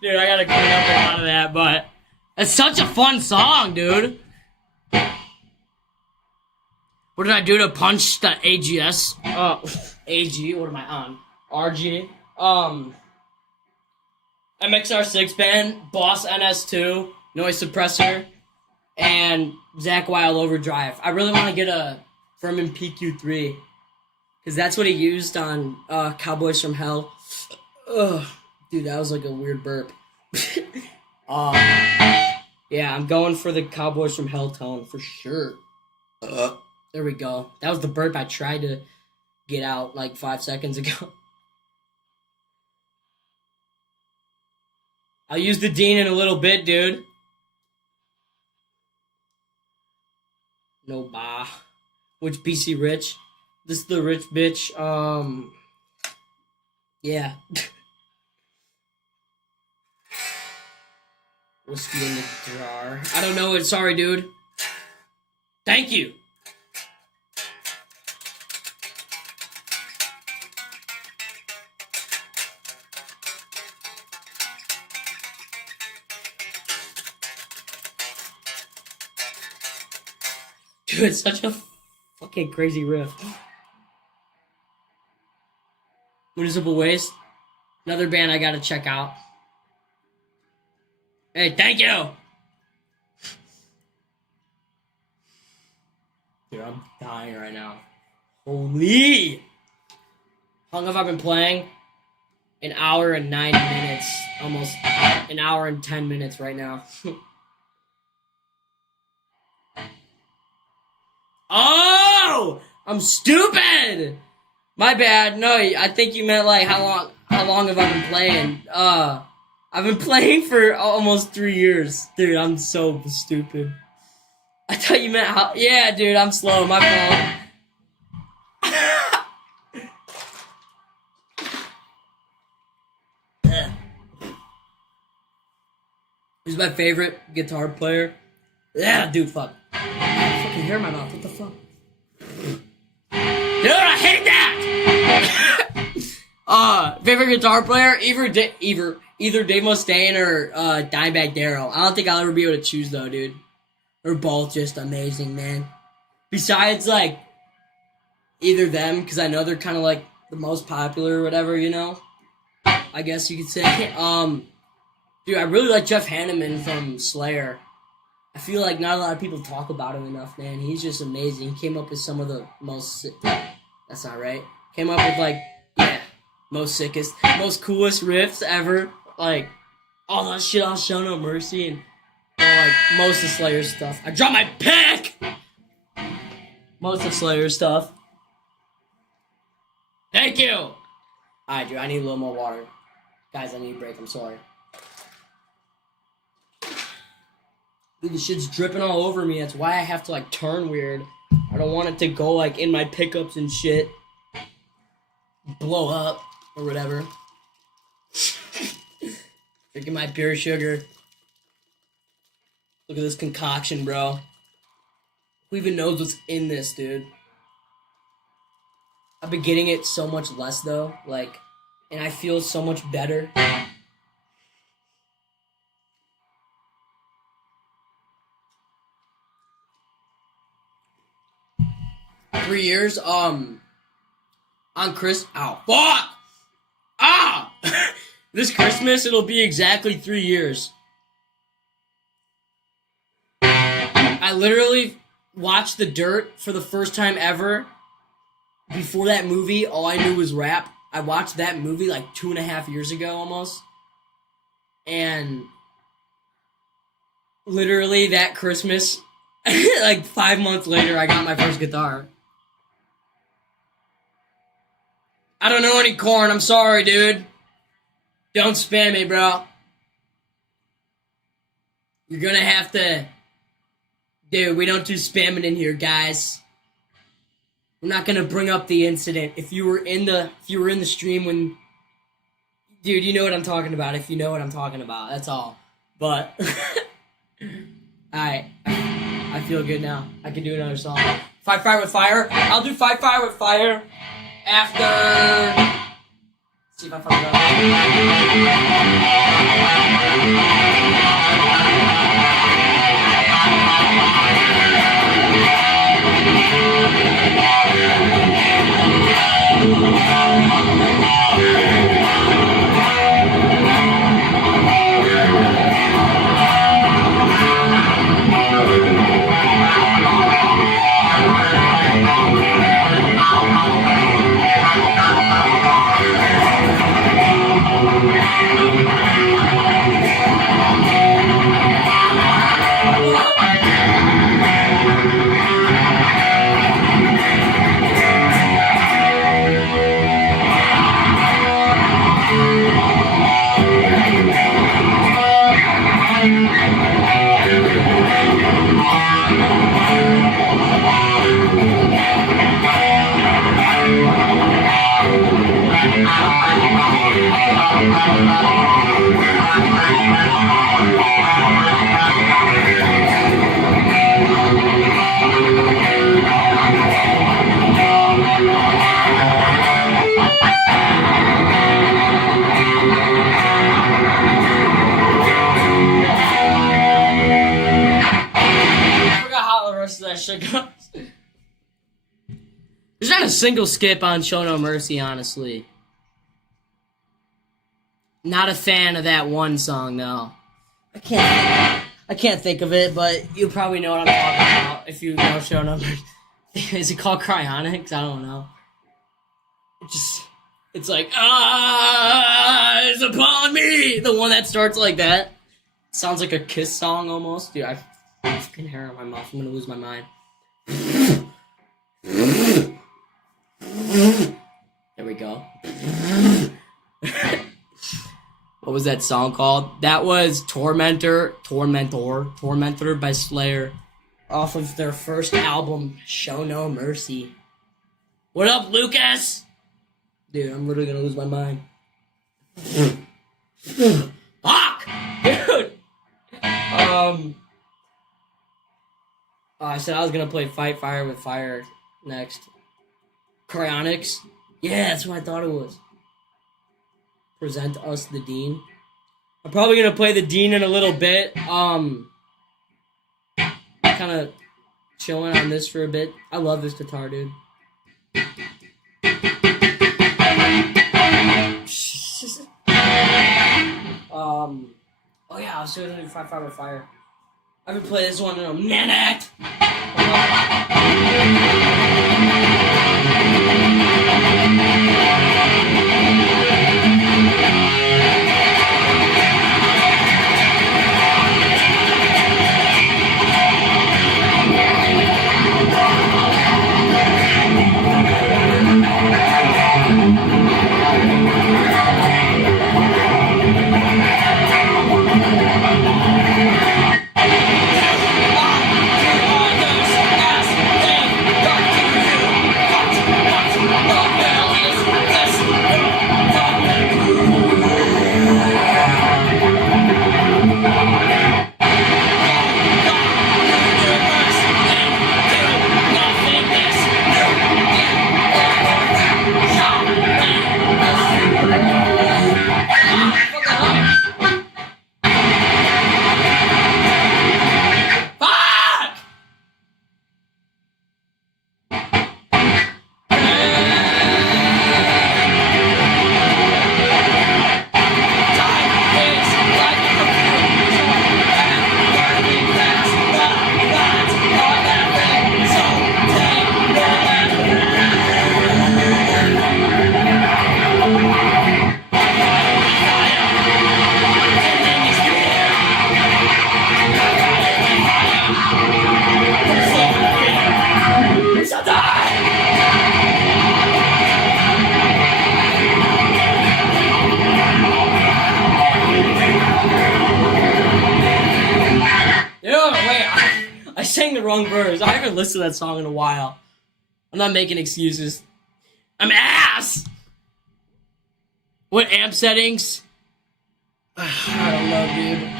Dude, I gotta clean up a lot of that, but it's such a fun song, dude. What did I do to punch the AGS? AG, what am I on? RG. MXR6 band, Boss NS2, Noise Suppressor, and Zach Wild Overdrive. I really want to get a Furman PQ3, because that's what he used on Cowboys from Hell. Ugh. Dude, that was like a weird burp. Yeah, I'm going for the Cowboys from Hell tone for sure. There we go. That was the burp I tried to get out like 5 seconds ago. I'll use the Dean in a little bit, dude. No bah. Which BC Rich? This is the rich bitch. Yeah. Whiskey in the jar. I don't know it. Sorry, dude. Thank you. Dude, it's such a fucking crazy riff. Municipal Waste. Another band I gotta check out. Hey, thank you! Dude, I'm dying right now. Holy! How long have I been playing? An hour and 9 minutes. Almost an hour and 10 minutes right now. Oh! I'm stupid! My bad. No, I think you meant like how long have I been playing? I've been playing for almost 3 years. Dude, I'm so stupid. I thought you meant how... Yeah, dude, I'm slow. My fault. Who's my favorite guitar player? Yeah, dude, fuck. I fucking hair in my mouth. What the fuck? Dude, I hate that! Favorite guitar player? Either Dave Mustaine or Dimebag Darrell. I don't think I'll ever be able to choose though, dude. They're both just amazing, man. Besides, like, either them, because I know they're kind of like the most popular or whatever, you know? I guess you could say. Dude, I really like Jeff Hanneman from Slayer. I feel like not a lot of people talk about him enough, man. He's just amazing. He came up with some of the most... That's not right. Came up with, like, yeah, most sickest, most coolest riffs ever. Like, all that shit on Show No Mercy and, like, most of Slayer's stuff. I dropped my pick! Most of Slayer's stuff. Thank you! Alright, dude, I need a little more water. Guys, I need a break. I'm sorry. Dude, the shit's dripping all over me. That's why I have to, like, turn weird. I don't want it to go, like, in my pickups and shit. Blow up. Or whatever. Drinking my pure sugar. Look at this concoction, bro. Who even knows what's in this, dude? I've been getting it so much less, though. Like, and I feel so much better. 3 years, on Chris... Ow. Fuck! Ah! This Christmas, it'll be exactly 3 years. I literally watched The Dirt for the first time ever. Before that movie, all I knew was rap. I watched that movie like 2.5 years ago, almost. And... literally, that Christmas, like 5 months later, I got my first guitar. I don't know any corn. I'm sorry, dude. Don't spam me, bro. You're gonna have to... Dude, we don't do spamming in here, guys. We're not gonna bring up the incident. If you were in the stream when... Dude, you know what I'm talking about. If you know what I'm talking about. That's all. But... Alright. I feel good now. I can do another song. Fight Fire with Fire? I'll do Fight Fire with Fire after... Let's see if I fuck it up. single skip on Show No Mercy, honestly. Not a fan of that one song, though. I can't think of it, but you probably know what I'm talking about if you know Show No Mercy. Is it called Cryonics? I don't know. It's like, eyes upon me! The one that starts like that. Sounds like a Kiss song almost. Dude, I have fucking hair in my mouth. I'm gonna lose my mind. There we go. What was that song called? That was Tormentor by Slayer, off of their first album, Show No Mercy. What up, Lucas? Dude, I'm literally gonna lose my mind. Fuck! Dude! I said I was gonna play Fight Fire with Fire next. Cryonics? Yeah, that's what I thought it was. Present us the Dean. I'm probably gonna play the Dean in a little bit. Kind of chilling on this for a bit. I love this guitar, dude. Oh yeah, I was doing it Fight Fire with Fire. I haven't played this one in a minute. I sang the wrong verse. I haven't listened to that song in a while. I'm not making excuses. I'm ass! What amp settings? I don't know, dude.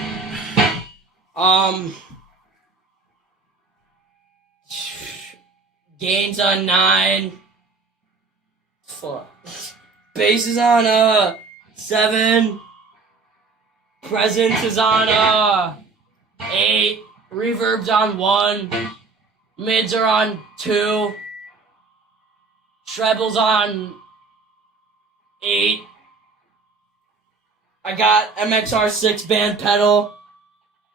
Gains on 9. Fuck. Bass is on 7. Presence is on 8. Reverb's on 1. Mids are on 2. Treble's on 8. I got MXR 6 band pedal.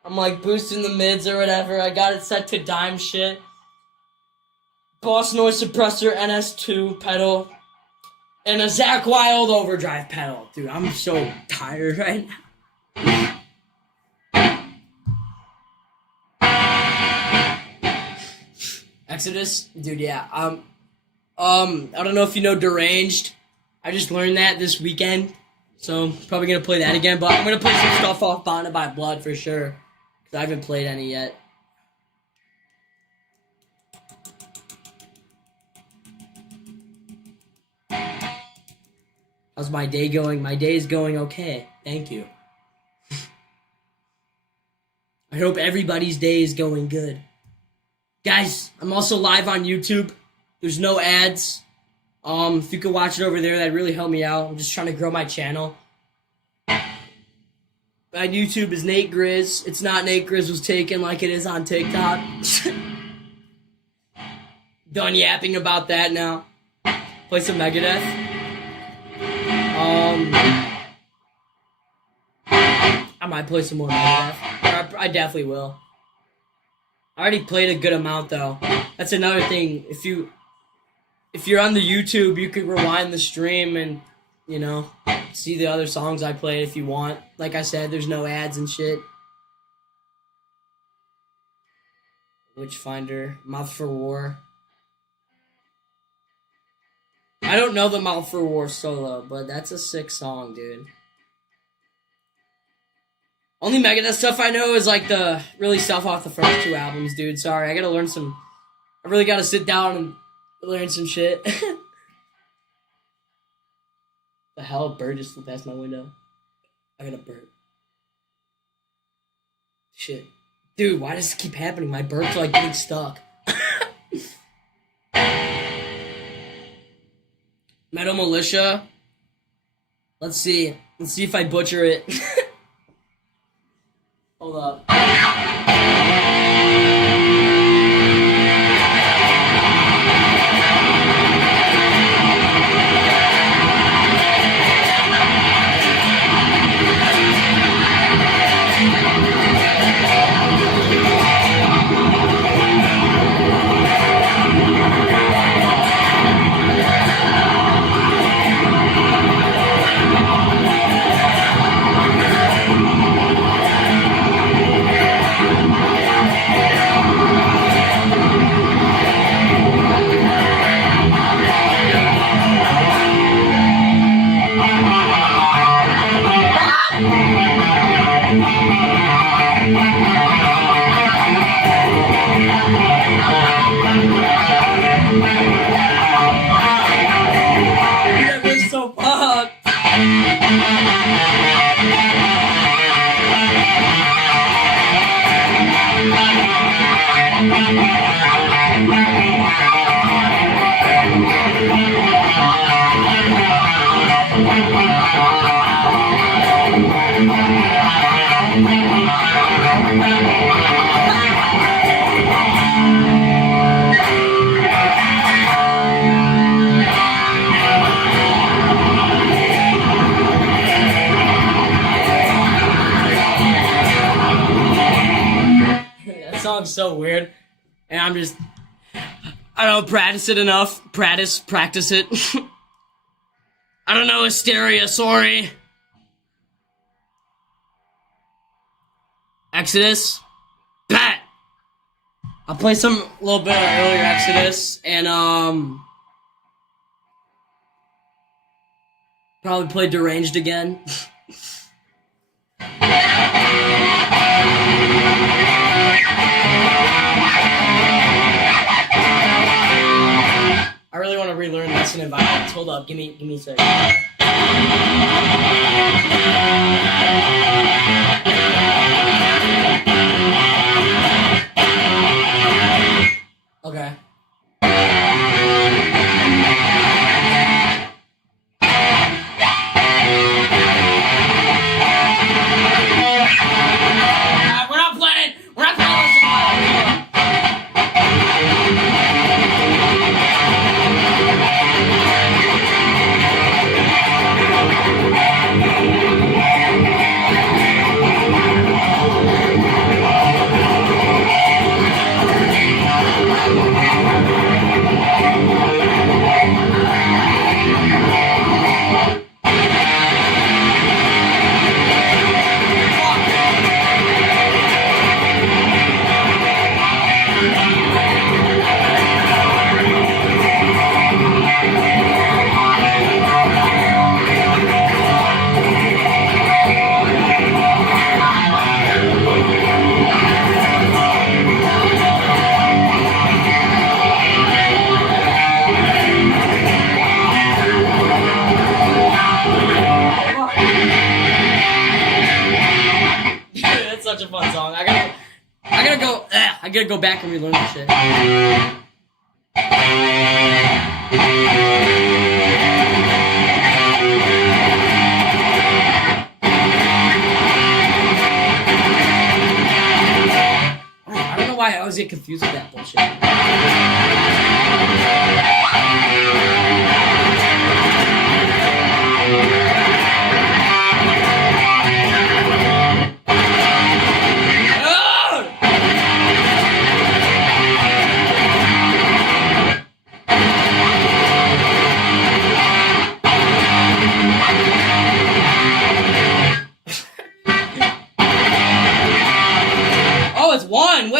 I'm like boosting the mids or whatever. I got it set to dime shit. Boss Noise Suppressor NS2 pedal. And a Zakk Wylde overdrive pedal. Dude, I'm so tired right now. Exodus? Dude, yeah. I don't know if you know Deranged. I just learned that this weekend. So, probably gonna play that again. But I'm gonna play some stuff off Bonded by Blood for sure. Because I haven't played any yet. How's my day going? My day is going okay. Thank you. I hope everybody's day is going good. Guys, I'm also live on YouTube. There's no ads. If you could watch it over there, that'd really help me out. I'm just trying to grow my channel. My YouTube is NateGrzz. It's not NateGrzz was taken like it is on TikTok. Done yapping about that now. Play some Megadeth. I might play some more Megadeth. I definitely will. I already played a good amount though. That's another thing. If you're on the YouTube, you could rewind the stream and, you know, see the other songs I played if you want. Like I said, there's no ads and shit. Witchfinder, Mouth for War. I don't know the Mouth for War solo, but that's a sick song, dude. Only Megadeth stuff I know is like the really stuff off the first two albums, dude. Sorry, I gotta learn some. I really gotta sit down and learn some shit. The hell, a bird just flew past my window. I got a bird. Shit. Dude, why does this keep happening? My birds are like getting stuck. Metal Militia. Let's see. Let's see if I butcher it. Hold up. That was so fucked. That song's so weird. And I don't practice it enough. Practice it. I don't know Hysteria, sorry. Exodus. Bet. I'll play some little bit of earlier Exodus and probably play Deranged again. I really want to relearn Lesson in Violence. Hold up, give me a second. Okay. We're not playing Lesson in Violence. Such a fun song. I gotta go back and relearn this shit. I don't know why I always get confused with that bullshit.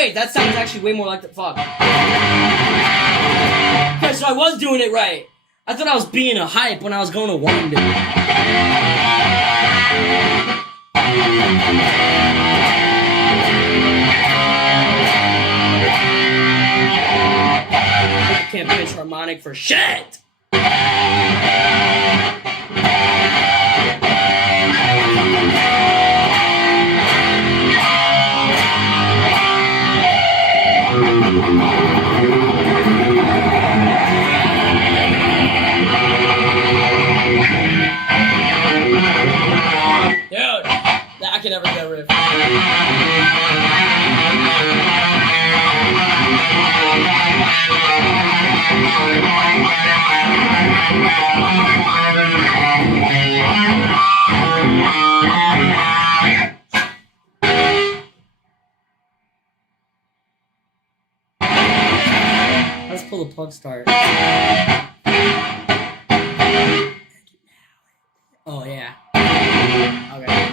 wait, that sounds actually way more like the fuck. Okay, so I was doing it right. I thought I was being a hype when I was going to one, dude. I can't pitch harmonic for shit! Dude, I can never get rid of it. Let's pull the plug start. Oh, yeah. Okay.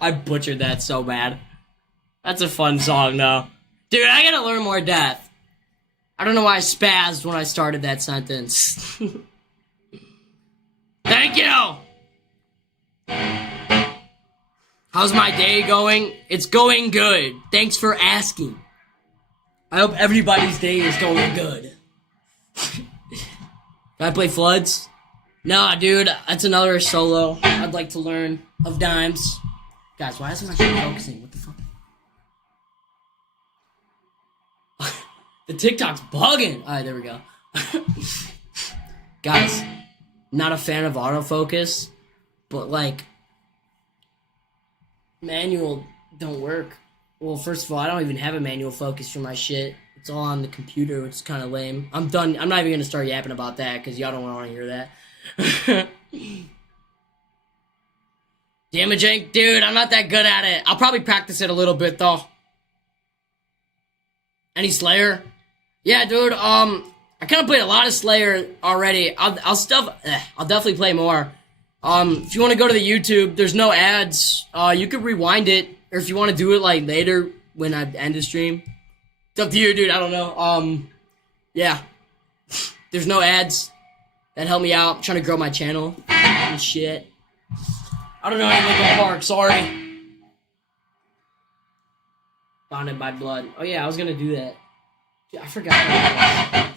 I butchered that so bad. That's a fun song, though. Dude, I gotta learn more death. I don't know why I spazzed when I started that sentence. Thank you! How's my day going? It's going good. Thanks for asking. I hope everybody's day is going good. Can I play Floods? Nah, dude, that's another solo I'd like to learn of Dimes. Guys, why isn't my shit focusing? What the fuck? The TikTok's bugging. Alright, there we go. Guys, not a fan of autofocus, but like, manual don't work. Well, first of all, I don't even have a manual focus for my shit. It's all on the computer, which is kind of lame. I'm done. I'm not even gonna start yapping about that because y'all don't want to hear that. Damaging, dude. I'm not that good at it. I'll probably practice it a little bit though. Any Slayer? Yeah, dude. I kind of played a lot of Slayer already. I'll definitely play more. If you want to go to the YouTube, there's no ads. You could rewind it, or if you want to do it like later when I end the stream, it's up to you, dude. I don't know. Yeah, there's no ads. That helped me out. I'm trying to grow my channel and shit. I don't know any Linkin Park. Sorry. Bonded by blood. Oh yeah, I was gonna do that. Dude, I forgot.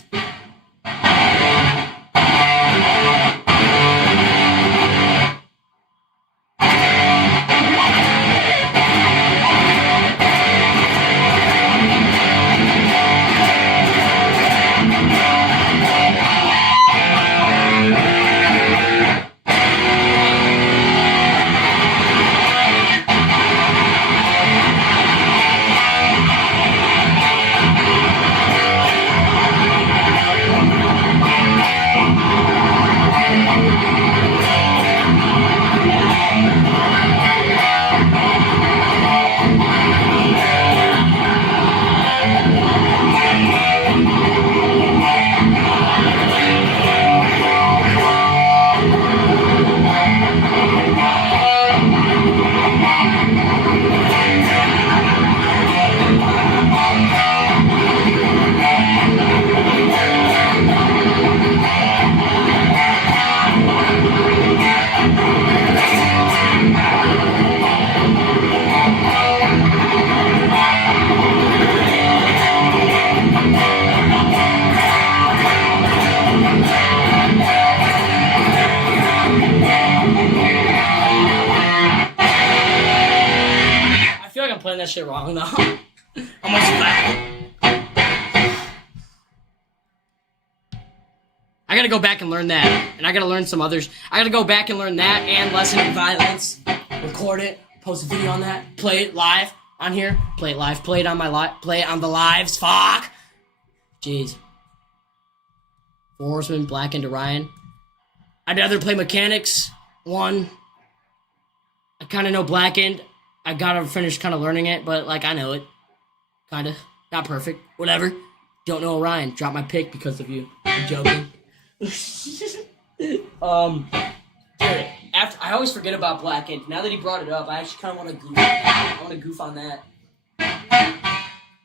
Playing that shit wrong though. Almost back. I gotta go back and learn that, and I gotta learn some others. I gotta go back and learn that and Lesson in Violence. Record it, post a video on that, play it live on here, play it live, play it on my play it on the lives. Fuck. Jeez. Four Horsemen, Black and Orion. I'd rather play Mechanics 1. I kind of know Blackened. I gotta finish kind of learning it, but, like, I know it. Kind of. Not perfect. Whatever. Don't know Orion. Drop my pick because of you. I'm joking. Dude, after, I always forget about Blackened. Now that he brought it up, I actually kind of want to goof. I want to goof on that.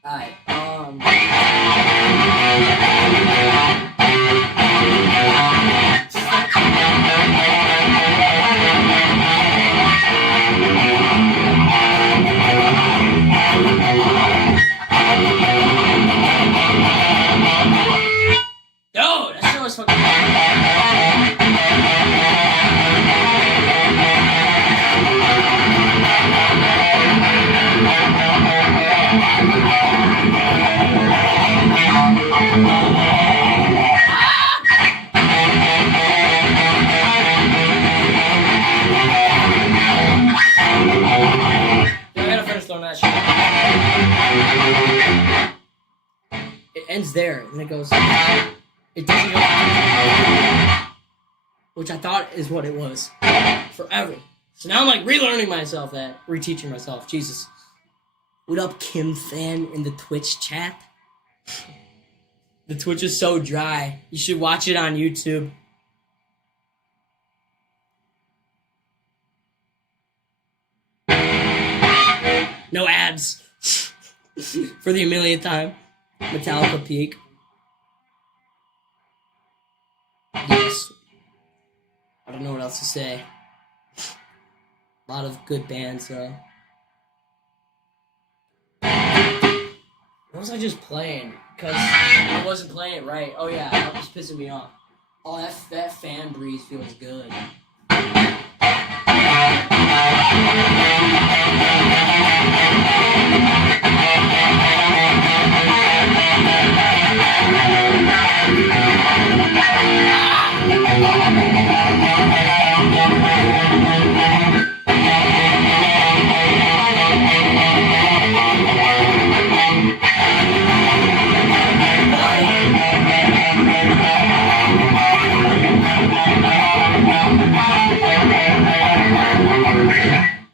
Alright, yo, that shit was fucking. It ends there, and it goes. It doesn't go. Which I thought is what it was forever. So now I'm like relearning myself that, reteaching myself. Jesus. What up, Kim fan in the Twitch chat? The Twitch is so dry. You should watch it on YouTube. No ads. For the millionth time. Metallica peak. Yes. I don't know what else to say. A lot of good bands, though. What was I just playing? Because I wasn't playing it right. Oh, yeah, that was pissing me off. Oh, that fan breeze feels good.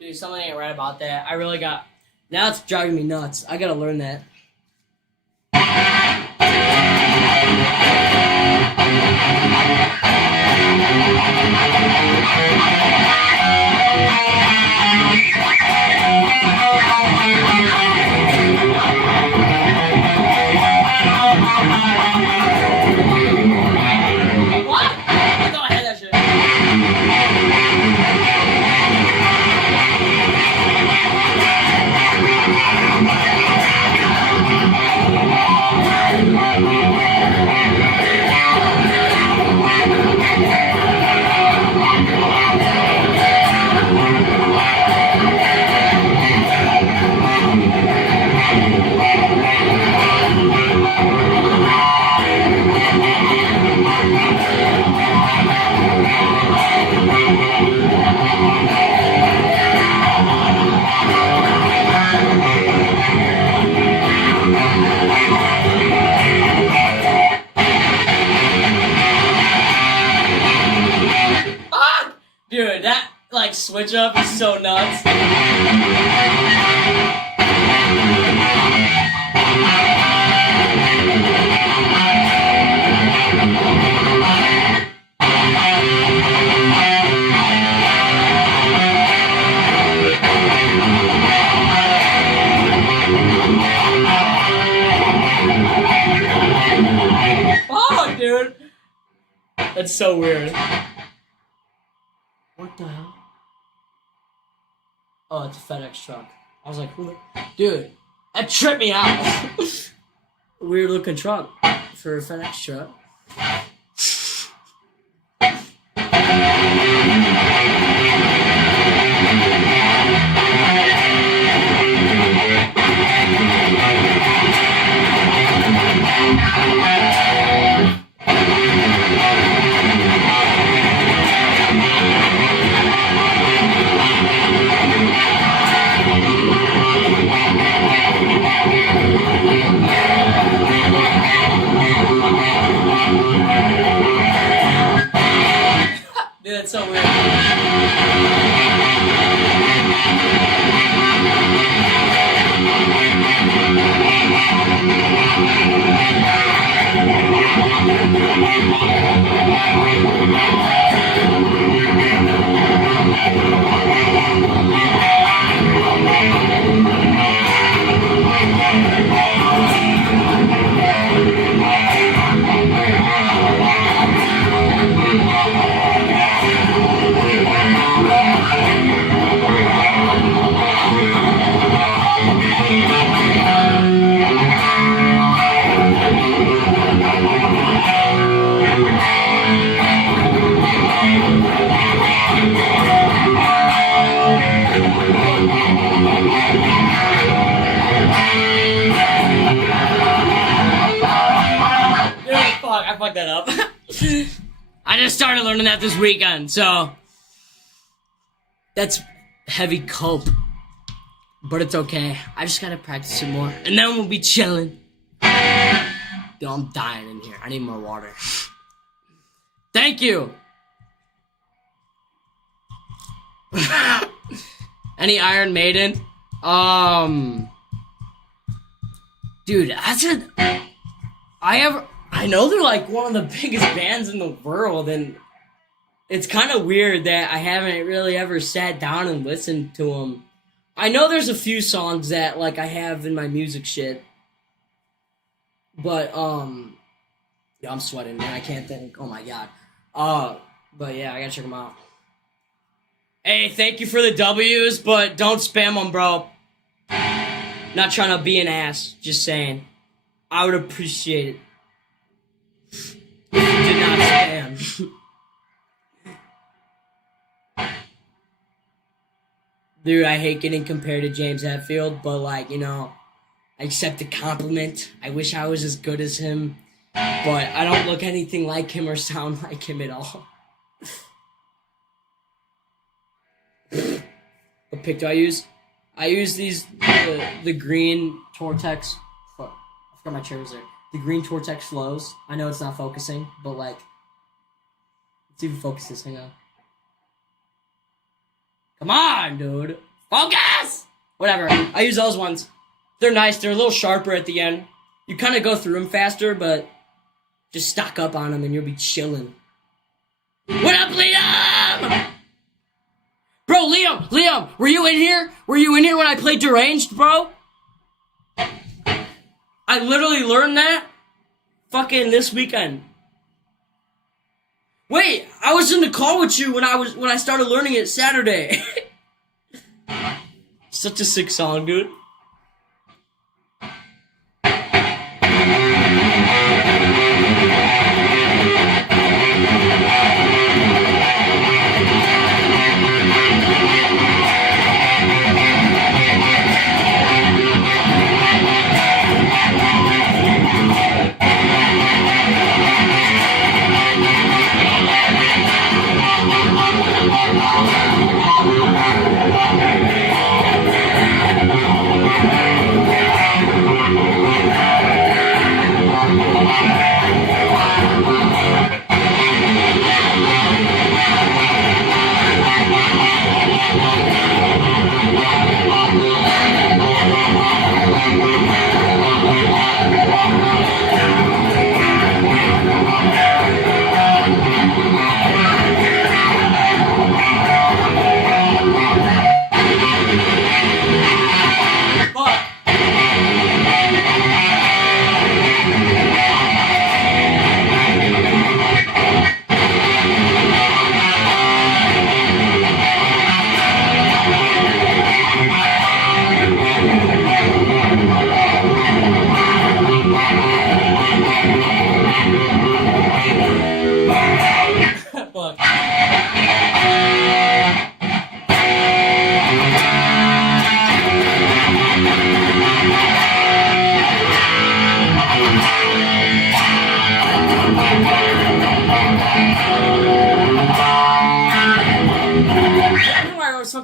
Dude, something ain't right about that. I really got... Now it's driving me nuts. I gotta learn that. What? I thought I had that shit. Dude, that, like, switch up is so nuts. Oh, dude. That's so weird. What the hell? Oh, it's a FedEx truck. I was like, who the... Dude, that tripped me out. Weird looking truck for a FedEx truck. Dude, that's so weird. I fucked that up. I just started learning that this weekend, so that's heavy cope. But it's okay. I just gotta practice it more, and then we'll be chilling. Yo, I'm dying in here. I need more water. Thank you. Any Iron Maiden? Dude, that's it. I know they're like one of the biggest bands in the world, and it's kind of weird that I haven't really ever sat down and listened to them. I know there's a few songs that like I have in my music shit, but yeah, I'm sweating, man. I can't think. Oh my god. But yeah, I gotta check them out. Hey, thank you for the W's, but don't spam them, bro. Not trying to be an ass, just saying. I would appreciate it. If you did not spam. Dude, I hate getting compared to James Hetfield, but like, you know, I accept the compliment. I wish I was as good as him, but I don't look anything like him or sound like him at all. What pick do I use? I use these, the green Tortex. Fuck, I forgot my chair was there. The green Tortex flows. I know it's not focusing, but like, let's see if it focuses. Hang on. Come on, dude. Focus! Whatever. I use those ones. They're nice. They're a little sharper at the end. You kind of go through them faster, but just stock up on them and you'll be chilling. What up, Liam? Bro, Liam, were you in here? Were you in here when I played Deranged, bro? I literally learned that fucking this weekend. Wait, I was in the call with you when I started learning it Saturday. Such a sick song, dude.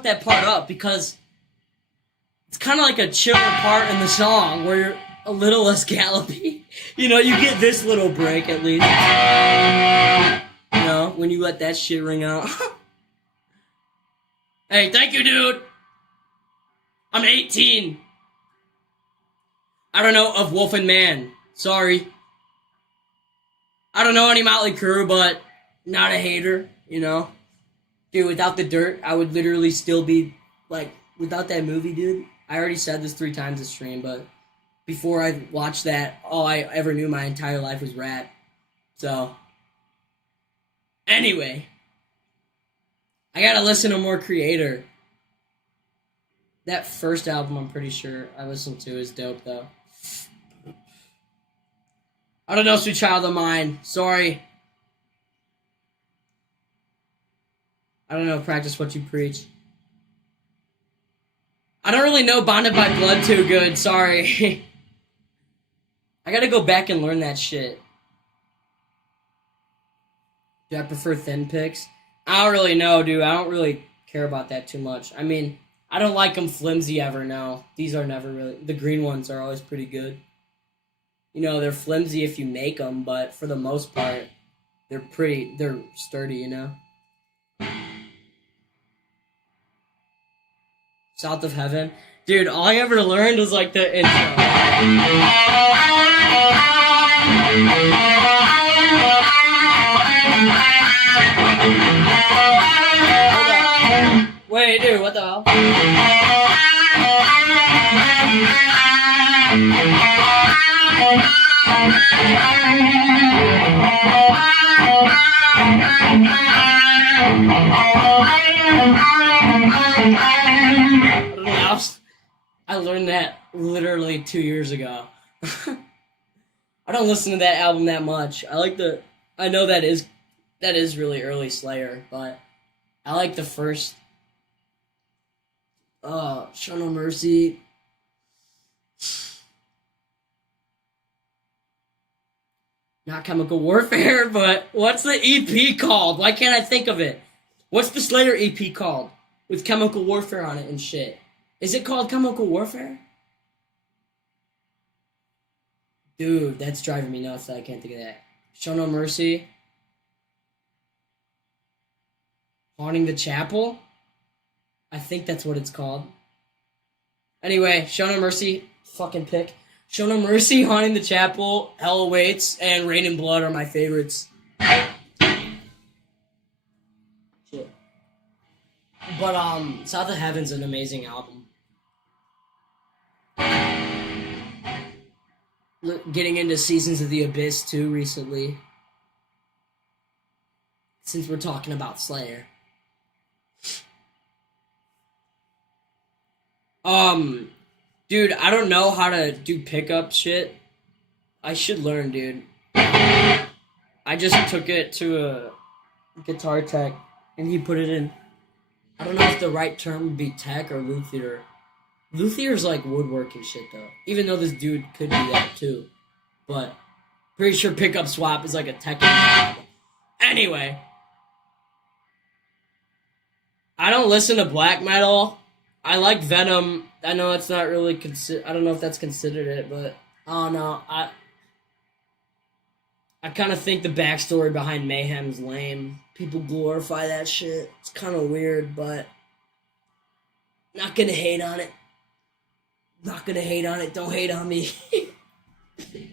That part up because it's kind of like a chiller part in the song where you're a little less gallopy. You know, you get this little break at least. You know, when you let that shit ring out. Hey, thank you, dude. I'm 18. I don't know of Wolf and Man. Sorry. I don't know any Motley Crue, but not a hater, you know. Dude, without the dirt, I would literally still be, like, without that movie, dude. I already said this 3 times this stream, but before I watched that, all I ever knew my entire life was rap. So, anyway. I gotta listen to more Creator. That first album, I'm pretty sure I listened to is dope, though. I don't know, Sweet Child of Mine. Sorry. I don't know, practice what you preach. I don't really know Bonded by Blood too good, sorry. I gotta go back and learn that shit. Do I prefer thin picks? I don't really know, dude. I don't really care about that too much. I mean, I don't like them flimsy ever, no. These are never really... The green ones are always pretty good. You know, they're flimsy if you make them, but for the most part, they're sturdy, you know? South of Heaven. Dude, all I ever learned was like the intro. Wait, dude, what the hell? I learned that literally 2 years ago. I don't listen to that album that much. I know that is really early Slayer, but I like the first Show No Mercy. Not Chemical Warfare, but what's the EP called? Why can't I think of it? What's the Slayer EP called? With Chemical Warfare on it and shit. Is it called Chemical Warfare? Dude, that's driving me nuts that I can't think of that. Show No Mercy. Haunting the Chapel? I think that's what it's called. Anyway, Show No Mercy. Fucking pick. Show No Mercy, Haunting the Chapel, Hell Awaits, and Rain and Blood are my favorites. Shit. But, South of Heaven's an amazing album. Getting into Seasons of the Abyss, too, recently. Since we're talking about Slayer. Dude, I don't know how to do pickup shit. I should learn, dude. I just took it to a guitar tech, and he put it in. I don't know if the right term would be tech or luthier. Luthier's like woodworking shit, though. Even though this dude could do that, too. But, pretty sure pickup swap is like a tech job. Anyway. I don't listen to black metal. I like Venom. I know it's not really I don't know if that's considered it, but I don't know. I kind of think the backstory behind Mayhem's lame. People glorify that shit. It's kind of weird, but not gonna hate on it. Not gonna hate on it. Don't hate on me. Dude,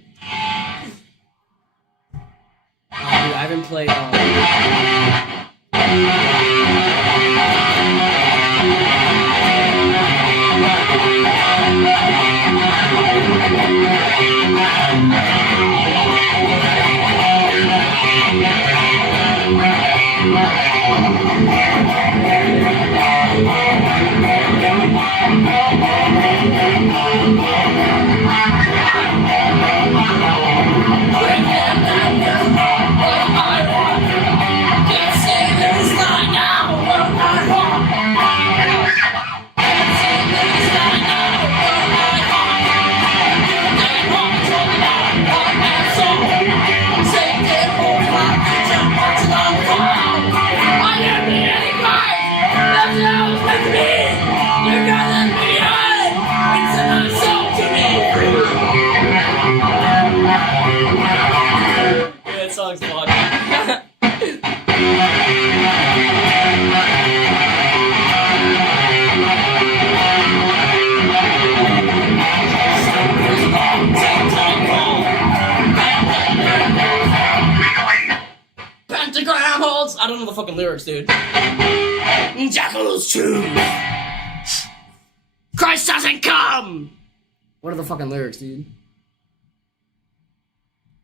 I haven't played. That song's fun. Pentagram holds. I don't know the fucking lyrics, dude. Jackals choose. Christ doesn't come. What are the fucking lyrics, dude?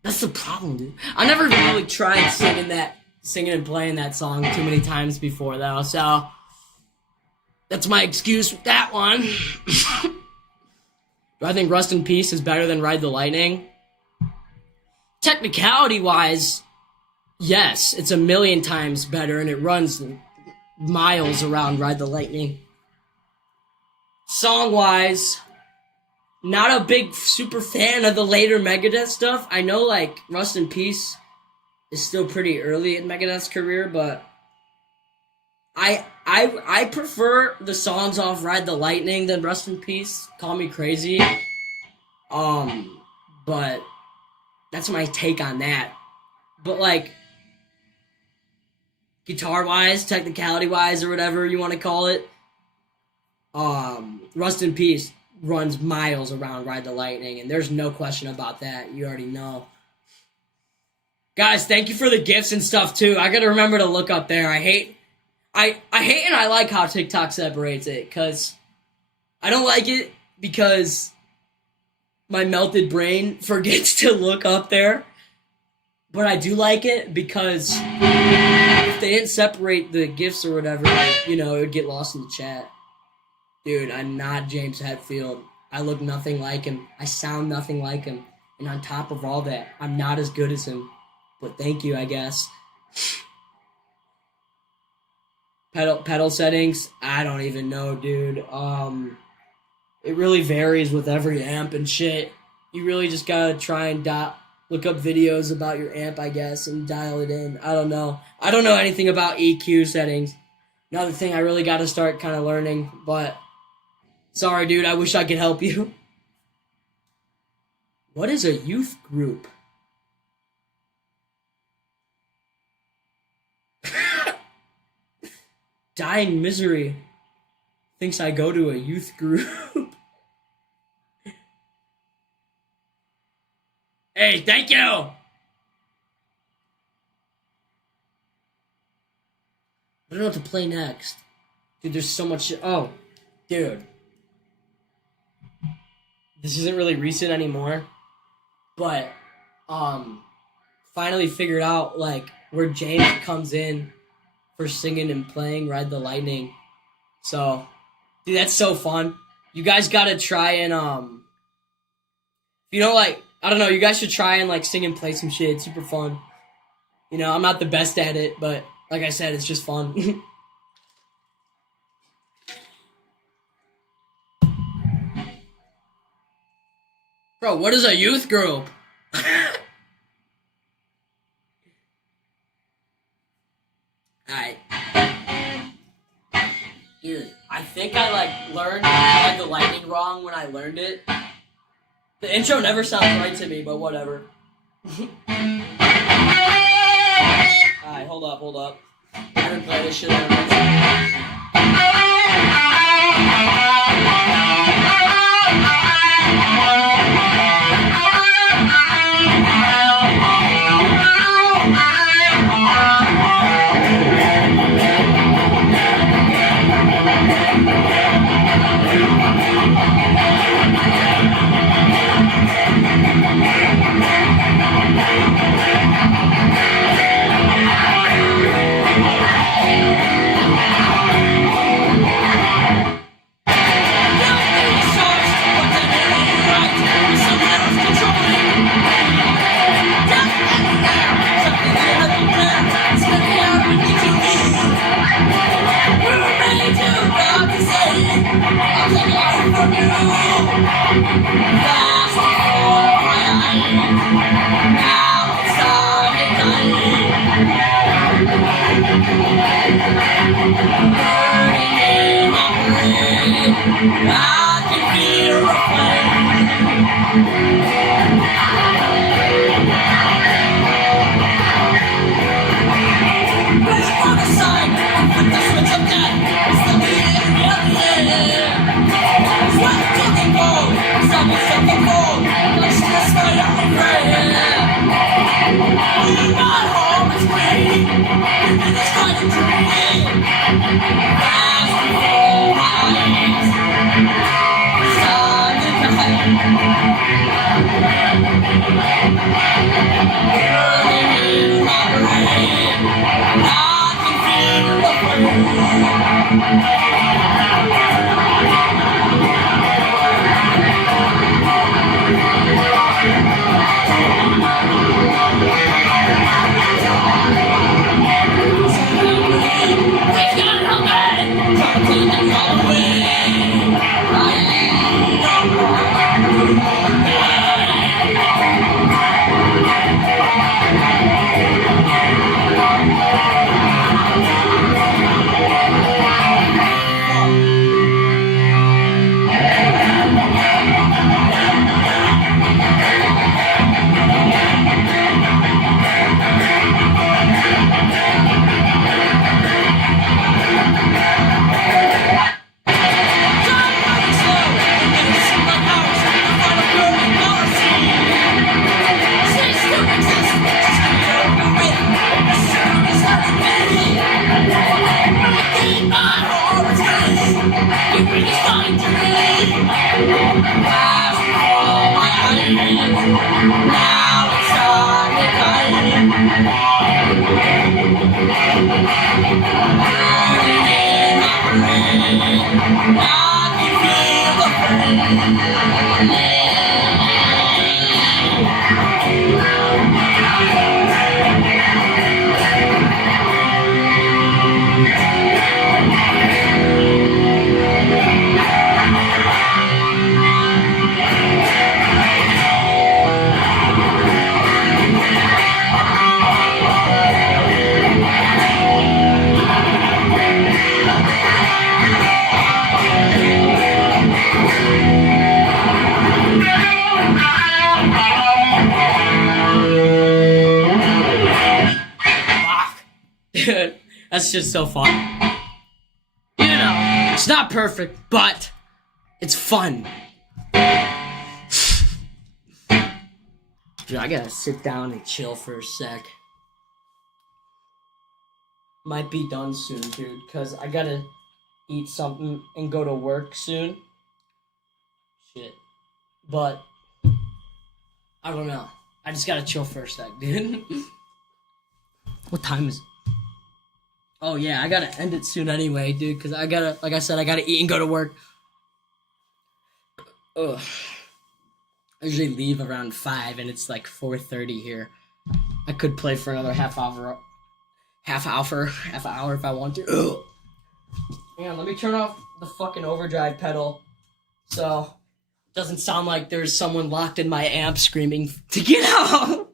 That's the problem, dude. I never really tried singing and playing that song too many times before, though, so that's my excuse with that one. Do I think Rust in Peace is better than Ride the Lightning? Technicality-wise, yes, it's a million times better, and it runs miles around Ride the Lightning. Song-wise, not a big super fan of the later Megadeth stuff. I know, like, Rust in Peace is still pretty early in Megadeth's career, but I prefer the songs off Ride the Lightning than Rust in Peace. Call me crazy. But that's my take on that. But, like, guitar-wise, technicality-wise, or whatever you want to call it, Rust in Peace runs miles around Ride the Lightning, and there's no question about that. You already know. Guys, thank you for the gifts and stuff, too. I gotta remember to look up there. I hate and I like how TikTok separates it, because I don't like it because my melted brain forgets to look up there. But I do like it because if they didn't separate the gifts or whatever, you know, it would get lost in the chat. Dude, I'm not James Hetfield. I look nothing like him. I sound nothing like him. And on top of all that, I'm not as good as him. But thank you, I guess. Pedal settings, I don't even know, dude. It really varies with every amp and shit. You really just gotta try and look up videos about your amp, I guess, and dial it in. I don't know. I don't know anything about EQ settings. Another thing I really gotta start kind of learning, but sorry, dude, I wish I could help you. What is a youth group? Dying Misery thinks I go to a youth group. Hey, thank you! I don't know what to play next. Dude, there's so much shit. Oh, dude. This isn't really recent anymore. But, finally figured out, like, where James comes in for singing and playing Ride the Lightning. So, dude, that's so fun. You guys gotta try and, you know, like, I don't know, you guys should try and, like, sing and play some shit. It's super fun. You know, I'm not the best at it, but, like I said, it's just fun. Bro, what is a youth group? Alright. Dude, I think I, like, learned Ride the Lightning wrong when I learned it. The intro never sounds right to me, but whatever. Alright, hold up. I'm gonna play this shit on Now That's just so fun. You know, it's not perfect, but it's fun. Dude, I gotta sit down and chill for a sec. Might be done soon, dude, because I gotta eat something and go to work soon. Shit. But, I don't know. I just gotta chill for a sec, dude. What time is it? Oh, yeah, I gotta end it soon anyway, dude, because I gotta, like I said, I gotta eat and go to work. Ugh. I usually leave around 5, and it's like 4:30 here. I could play for another half hour if I want to. Ugh. Hang on, let me turn off the fucking overdrive pedal so it doesn't sound like there's someone locked in my amp screaming to get out.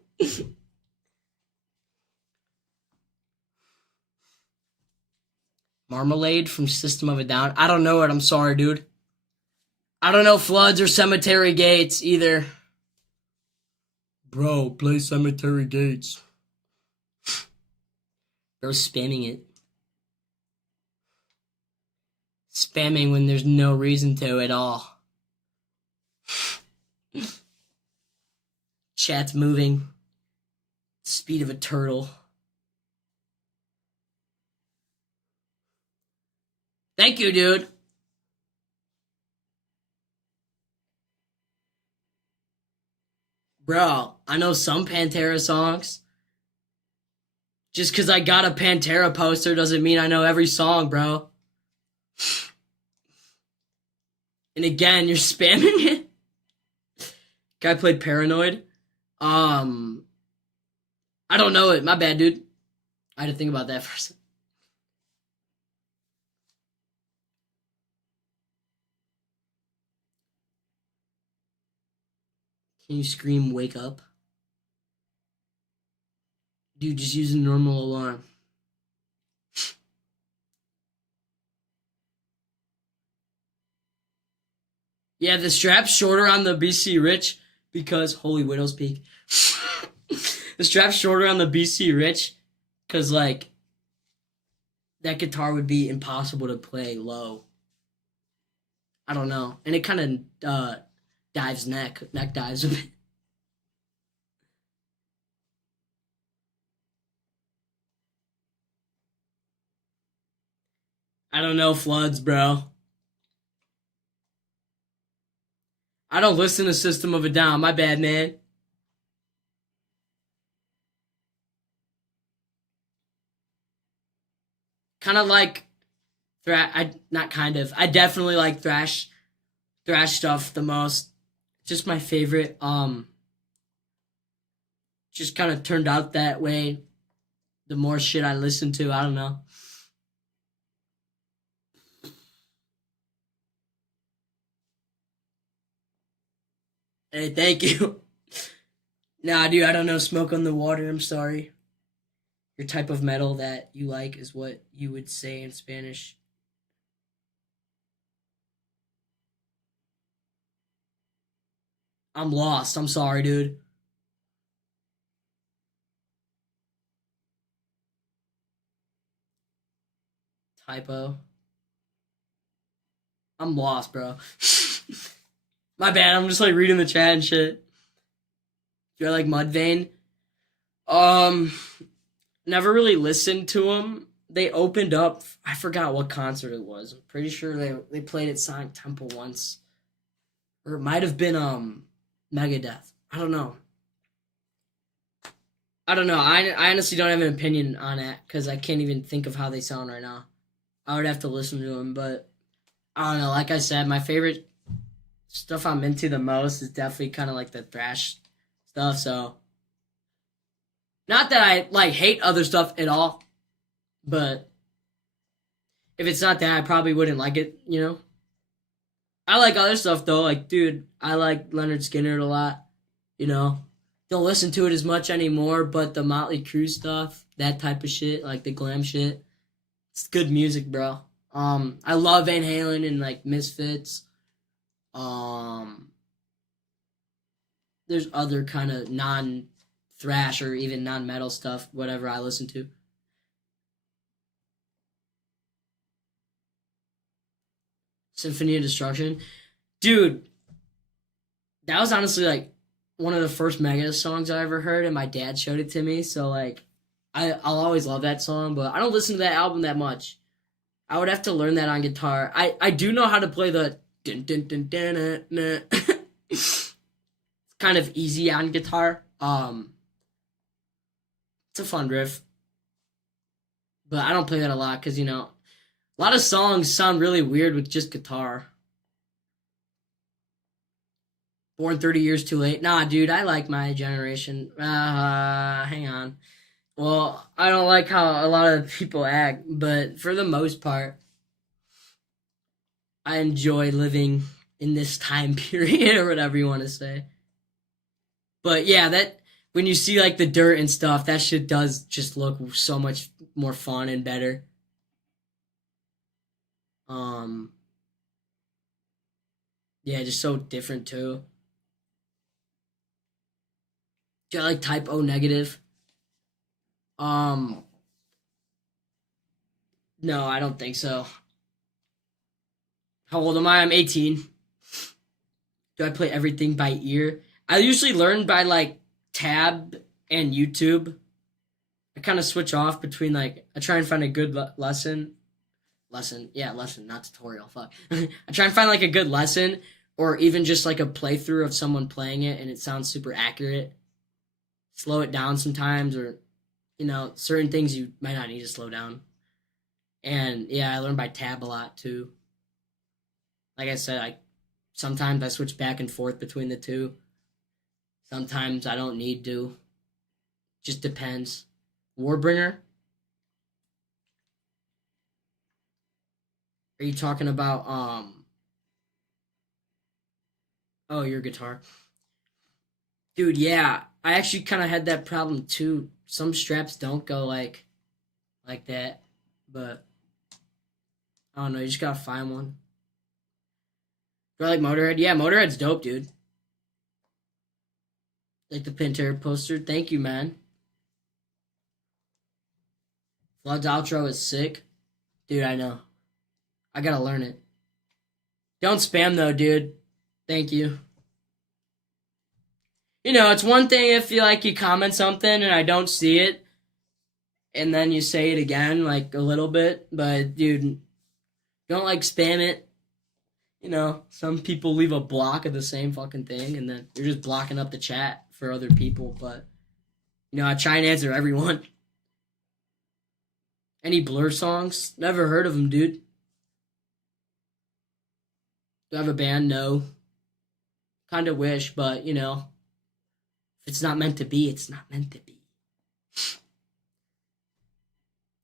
Marmalade from System of a Down. I don't know it. I'm sorry, dude. I don't know Floods or Cemetery Gates either. Bro, play Cemetery Gates. Bro's spamming it. Spamming when there's no reason to at all. Chat's moving. Speed of a turtle. Thank you, dude. Bro, I know some Pantera songs. Just because I got a Pantera poster doesn't mean I know every song, bro. And again, you're spamming it. Guy played Paranoid. I don't know it. My bad, dude. I had to think about that for a second. Can you scream wake up? Dude, just use a normal alarm. Yeah, the strap's shorter on the BC Rich because Holy Widow's Peak. The strap's shorter on the BC Rich because, like, that guitar would be impossible to play low. I don't know. And it kind of dives neck dives a bit. I don't know Floods, bro. I don't listen to System of a Down. My bad, man. Kind of like not kind of. I definitely like thrash stuff the most. Just my favorite. Just kind of turned out that way. The more shit I listen to, I don't know. Hey, thank you. Nah, dude, I don't know Smoke on the Water. I'm sorry. Your type of metal that you like is what you would say in Spanish. I'm lost. I'm sorry, dude. Typo. I'm lost, bro. My bad. I'm just like reading the chat and shit. Do I like Mudvayne? Um, Never really listened to them. They opened up. I forgot what concert it was. I'm pretty sure they played at Sonic Temple once, or it might have been Megadeth. I don't know. I honestly don't have an opinion on that because I can't even think of how they sound right now. I would have to listen to them, but I don't know. Like I said, my favorite stuff I'm into the most is definitely kind of like the thrash stuff. So, not that I like hate other stuff at all, but if it's not that, I probably wouldn't like it. You know, I like other stuff though. Like, dude, I like Leonard Skinner a lot. You know, don't listen to it as much anymore, but the Motley Crue stuff, that type of shit, like the glam shit, it's good music, bro. I love Van Halen and like Misfits. Um, there's other kind of non-thrash or even non-metal stuff, whatever I listen to. Symphony of Destruction. Dude, that was honestly like one of the first Megadeth songs I ever heard, and my dad showed it to me. So like, I'll always love that song, but I don't listen to that album that much. I would have to learn that on guitar. I do know how to play the dun, dun, dun, dun, dun, dun. It's kind of easy on guitar. It's a fun riff, but I don't play that a lot because a lot of songs sound really weird with just guitar. Born 30 years too late. Nah, dude, I like my generation. Hang on. Well, I don't like how a lot of people act, but for the most part, I enjoy living in this time period or whatever you want to say. But yeah, that when you see like the dirt and stuff, that shit does just look so much more fun and better. Um, yeah, just so different too. Do I like type O negative? Um, no, I don't think so. How old am I? I'm 18. Do I play everything by ear? I usually learn by like tab and YouTube. I kind of switch off between like I try and find a good lesson, not tutorial. Fuck. I try and find like a good lesson or even just like a playthrough of someone playing it and it sounds super accurate. Slow it down sometimes, or certain things you might not need to slow down. And yeah, I learn by tab a lot too. Like I said, sometimes I switch back and forth between the two. Sometimes I don't need to. Just depends. Warbringer? Are you talking about oh, your guitar? Dude, yeah. I actually kind of had that problem too. Some straps don't go like that, but I don't know. You just gotta find one. Do I like Motorhead? Yeah, Motorhead's dope, dude. Like the Pantera poster. Thank you, man. Flood's outro is sick, dude. I know. I gotta learn it. Don't spam though, dude. Thank you. It's one thing if you comment something and I don't see it, and then you say it again, like a little bit, but dude, don't spam it. Some people leave a block of the same fucking thing, and then you're just blocking up the chat for other people, but, I try and answer everyone. Any Blur songs? Never heard of them, dude. Do I have a band? No. Kinda wish, but, if it's not meant to be, it's not meant to be.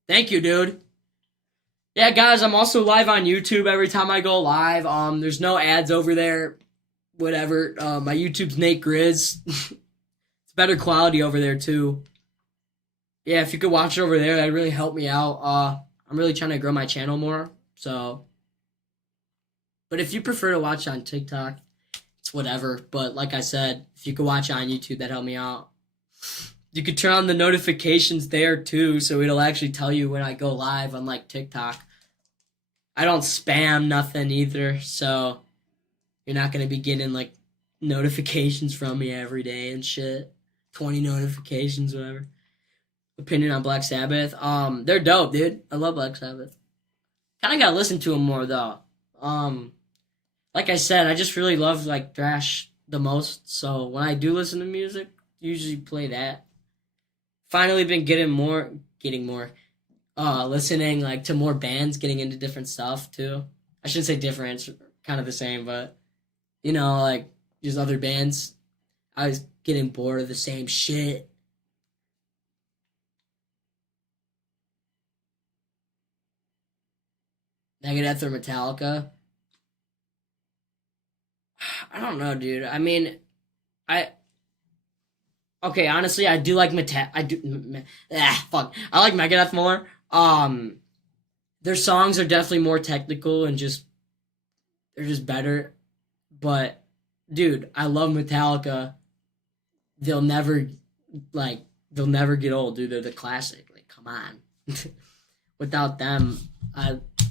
Thank you, dude. Yeah, guys, I'm also live on YouTube every time I go live. There's no ads over there. Whatever. My YouTube's NateGrzz. It's better quality over there, too. Yeah, if you could watch it over there, that'd really help me out. I'm really trying to grow my channel more, so. But if you prefer to watch on TikTok, it's whatever. But like I said, if you could watch it on YouTube, that'd help me out. You could turn on the notifications there too, so it'll actually tell you when I go live on TikTok. I don't spam nothing either, so you're not gonna be getting notifications from me every day and shit. 20 notifications, whatever. Opinion on Black Sabbath. They're dope, dude. I love Black Sabbath. Kinda gotta listen to them more though. Like I said, I just really love thrash the most, so when I do listen to music, usually play that. Finally been getting more listening to more bands, getting into different stuff too. I shouldn't say different, it's kind of the same, but just other bands. I was getting bored of the same shit. Megadeth or Metallica? I don't know, dude. I mean, okay, honestly, I do like fuck. I like Megadeth more. Their songs are definitely more technical and they're just better. But, dude, I love Metallica. They'll never get old, dude. They're the classic. Come on. Without them,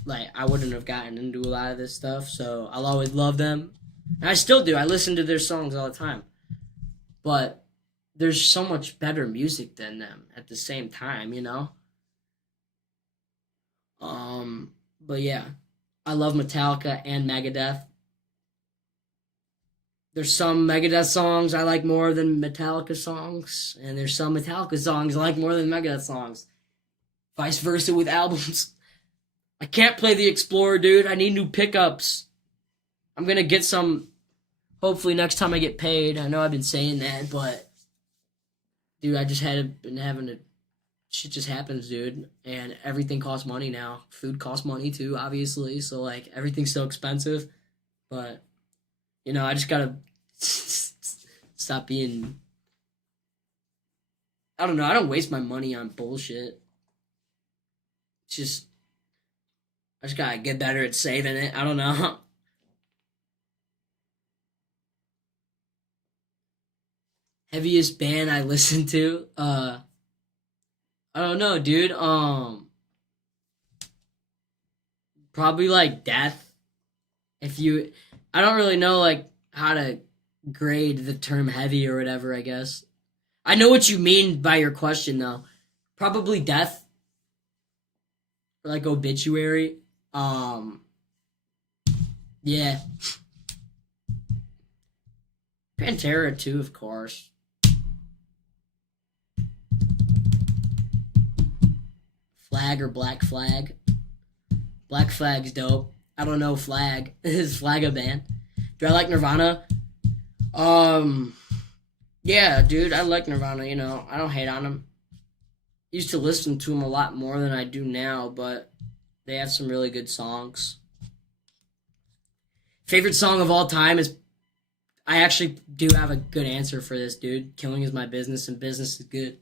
like I wouldn't have gotten into a lot of this stuff. So I'll always love them, and I still do. I listen to their songs all the time, but there's so much better music than them at the same time, you know. But yeah, I love Metallica and Megadeth. There's some Megadeth songs I like more than Metallica songs, and there's some Metallica songs I like more than Megadeth songs. Vice versa with albums. I can't play the Explorer, dude. I need new pickups. I'm gonna get some, hopefully next time I get paid. I know I've been saying that, but dude, I just had been having to. Shit just happens, dude, and everything costs money now. Food costs money too, obviously. So like everything's so expensive, but you know, I just gotta stop being. I don't know. I don't waste my money on bullshit. It's just I just gotta get better at saving it. I don't know. Heaviest band I listen to. I don't know, dude. Probably like Death. If you, I don't really know like how to grade the term heavy or whatever. I guess I know what you mean by your question though. Probably Death, or like Obituary. Yeah, Pantera too, of course. Flag or Black Flag. Black Flag's dope. I don't know Flag. Is Flag a band? Do I like Nirvana? Yeah, dude, I like Nirvana, you know. I don't hate on them. Used to listen to them a lot more than I do now, but they have some really good songs. Favorite song of all time is, I actually do have a good answer for this, dude. Killing is my business and business is good.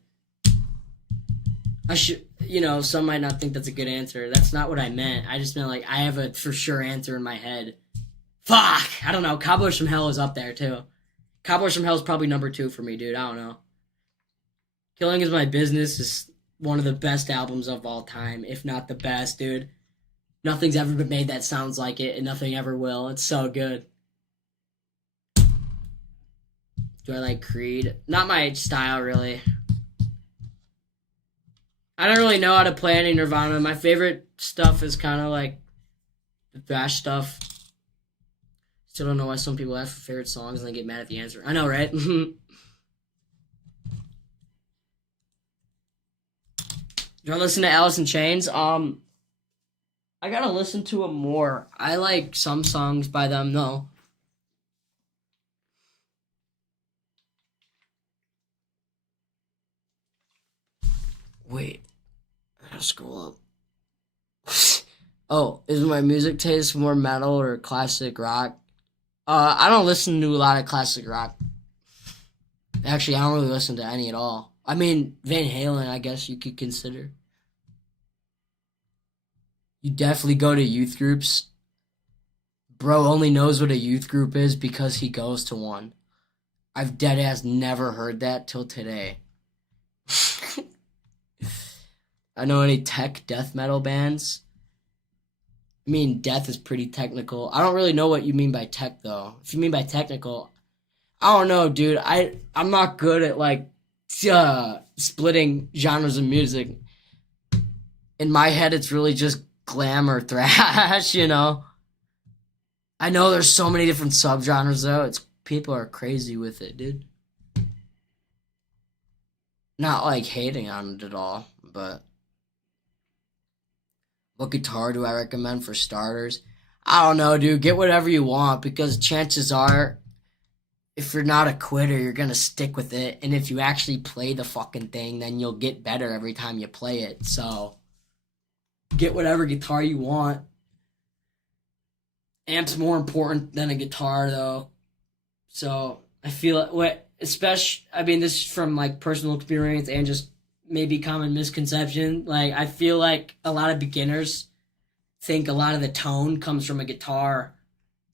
I should, you know, some might not think that's a good answer. That's not what I meant. I just meant like I have a for sure answer in my head. Fuck! I don't know. Cowboys from Hell is up there too. Cowboys from Hell is probably number 2 for me, dude. I don't know. Killing is my business is one of the best albums of all time, if not the best, dude. Nothing's ever been made that sounds like it, and nothing ever will. It's so good. Do I like Creed? Not my style, really. I don't really know how to play any Nirvana. My favorite stuff is kind of like the thrash stuff. Still don't know why some people ask for favorite songs and they get mad at the answer. I know, right? Do I listen to Alice in Chains? I gotta listen to them more. I like some songs by them, though. Wait. I gotta scroll up. Oh, is my music taste more metal or classic rock? I don't listen to a lot of classic rock. Actually, I don't really listen to any at all. I mean, Van Halen, I guess you could consider. You definitely go to youth groups. Bro only knows what a youth group is because he goes to one. I've deadass never heard that till today. I know any tech death metal bands. I mean, death is pretty technical. I don't really know what you mean by tech, though. If you mean by technical, I don't know, dude. I'm not good at, like, splitting genres of music. In my head, it's really just glam or thrash, you know? I know there's so many different subgenres, though. People are crazy with it, dude. Not, like, hating on it at all, but... What guitar do I recommend for starters? I don't know, dude. Get whatever you want because chances are, if you're not a quitter, you're going to stick with it. And if you actually play the fucking thing, then you'll get better every time you play it. So, get whatever guitar you want. Amp's more important than a guitar, though. So, I feel especially, I mean, this is from, like, personal experience and just maybe common misconception. Like, I feel like a lot of beginners think a lot of the tone comes from a guitar,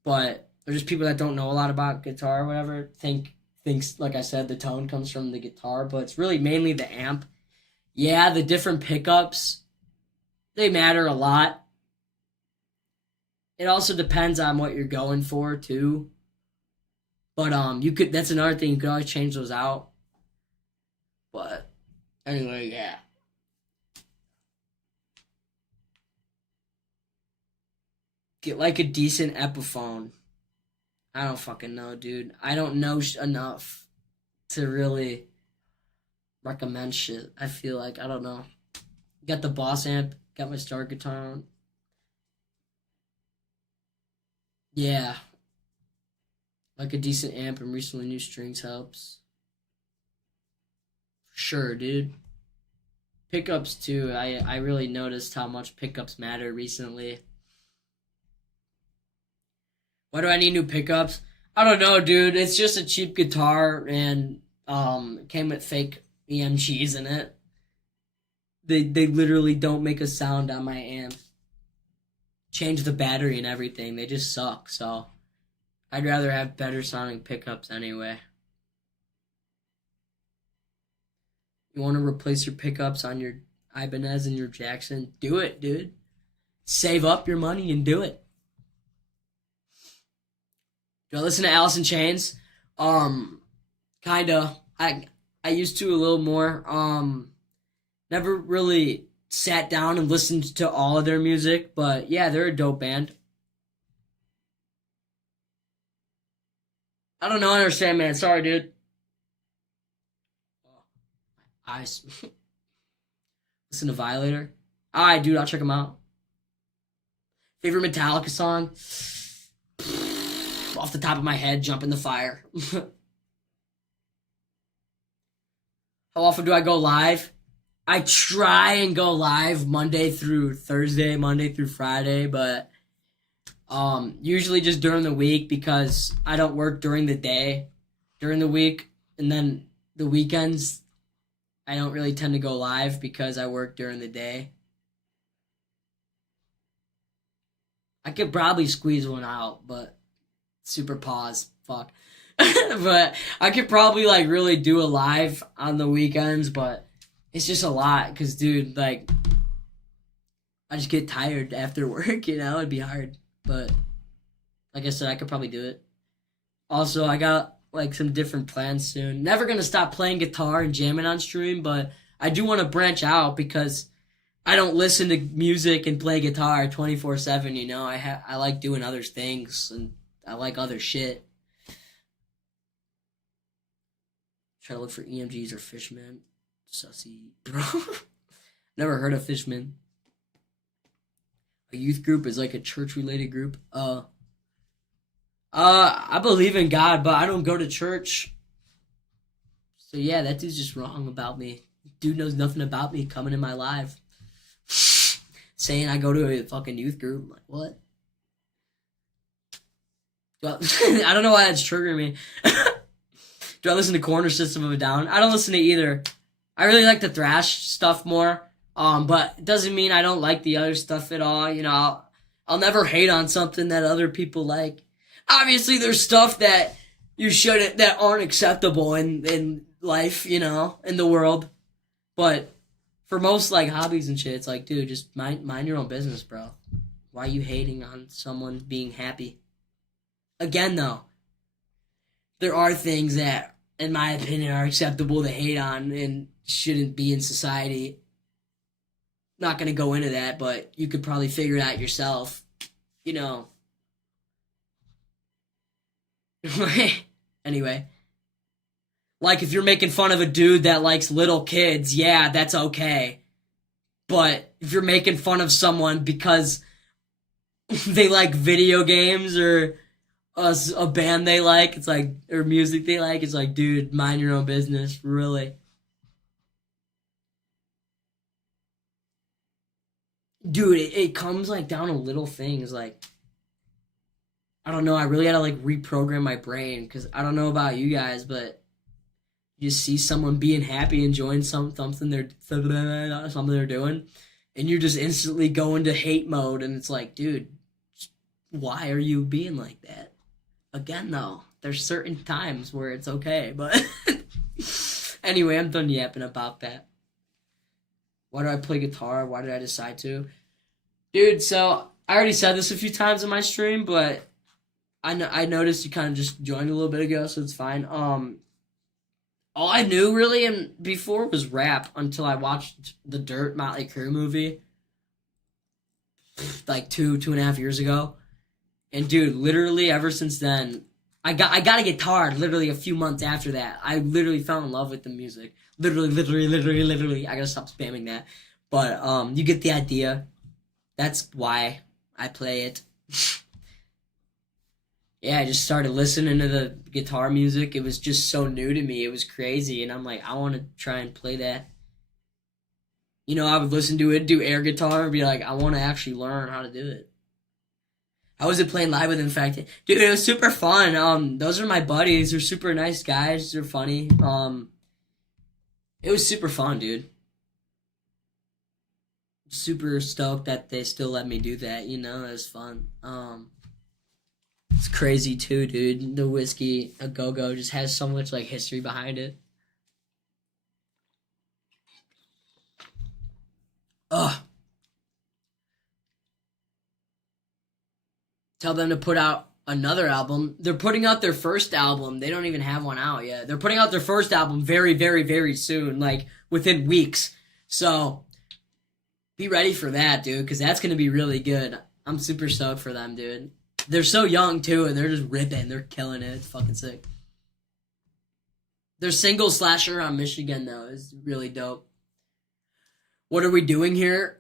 but there's just people that don't know a lot about guitar or whatever thinks like I said, the tone comes from the guitar, but it's really mainly the amp. Yeah, the different pickups, they matter a lot, It also depends on what you're going for too. But you could that's another thing, you could always change those out. But anyway, yeah. Get like a decent Epiphone. I don't fucking know, dude. I don't know enough to really recommend shit. I feel like I don't know. Got the Boss amp. Got my Star guitar on. Yeah, like a decent amp and recently new strings helps. Sure, dude. Pickups too. I really noticed how much pickups matter recently. Why do I need new pickups? I don't know, dude. It's just a cheap guitar and it came with fake EMGs in it. They literally don't make a sound on my amp. Change the battery and everything. They just suck. So I'd rather have better sounding pickups anyway. You want to replace your pickups on your Ibanez and your Jackson? Do it, dude. Save up your money and do it. Do I listen to Alice in Chains? Kinda. I used to a little more. Never really sat down and listened to all of their music, but yeah, they're a dope band. I don't know, I understand, man. Sorry, dude. Eyes. Listen to Violator. Alright, dude, I'll check them out. Favorite Metallica song? Off the top of my head, Jump in the Fire. How often do I go live? I try and go live Monday through Thursday, Monday through Friday, but usually just during the week because I don't work during the day during the week, and then the weekends I don't really tend to go live because I work during the day. I could probably squeeze one out, but super pause, fuck. But I could probably like really do a live on the weekends, but it's just a lot because, dude, like I just get tired after work, it'd be hard. But like I said, I could probably do it. Also, I got like some different plans soon. Never gonna stop playing guitar and jamming on stream, but I do want to branch out because I don't listen to music and play guitar 24/7. I like doing other things and I like other shit. Try to look for EMGs or Fishmen. Sussy, bro. Never heard of Fishmen. A youth group is like a church-related group. I believe in God, but I don't go to church. So yeah, that dude's just wrong about me. Dude knows nothing about me coming in my live. Saying I go to a fucking youth group. I'm like, what? Well, I don't know why that's triggering me. Do I listen to Corner System of a Down? I don't listen to either. I really like the thrash stuff more. But it doesn't mean I don't like the other stuff at all. I'll never hate on something that other people like. Obviously, there's stuff that you shouldn't, that aren't acceptable in life, in the world. But for most like hobbies and shit, it's like, dude, just mind your own business, bro. Why are you hating on someone being happy? Again, though, there are things that, in my opinion, are acceptable to hate on and shouldn't be in society. Not gonna go into that, but you could probably figure it out yourself. Anyway, like if you're making fun of a dude that likes little kids, yeah, that's okay. But if you're making fun of someone because they like video games or a band they like, it's like, or music they like, it's like, dude, mind your own business, really. Dude, it comes like down to little things, like I don't know, I really gotta like reprogram my brain because I don't know about you guys, but you see someone being happy, enjoying something they're doing, and you just instantly go into hate mode, and it's like, dude, why are you being like that? Again, though, there's certain times where it's okay, but anyway, I'm done yapping about that. Why do I play guitar? Why did I decide to? Dude, so I already said this a few times in my stream, but I noticed you kind of just joined a little bit ago, so it's fine. All I knew really and before was rap until I watched the Dirt Motley Crue movie like 2.5 years ago. And dude, literally ever since then, I got a guitar literally a few months after that. I literally fell in love with the music. Literally. I gotta stop spamming that. But you get the idea. That's why I play it. Yeah, I just started listening to the guitar music. It was just so new to me. It was crazy, and I'm like, I want to try and play that. I would listen to it, do air guitar, and be like, I want to actually learn how to do it. How was it playing live with Infected? Dude, it was super fun. Those are my buddies. They're super nice guys. They're funny. It was super fun, dude. Super stoked that they still let me do that. It was fun. It's crazy too, dude. The Whiskey A Go-Go just has so much like history behind it. Ugh. Tell them to put out another album. They're putting out their first album. They don't even have one out yet. They're putting out their first album very, very, very soon, like within weeks. So be ready for that, dude, because that's going to be really good. I'm super stoked for them, dude. They're so young, too, and they're just ripping. They're killing it. It's fucking sick. Their single Slasher on Michigan, though, is really dope. What are we doing here?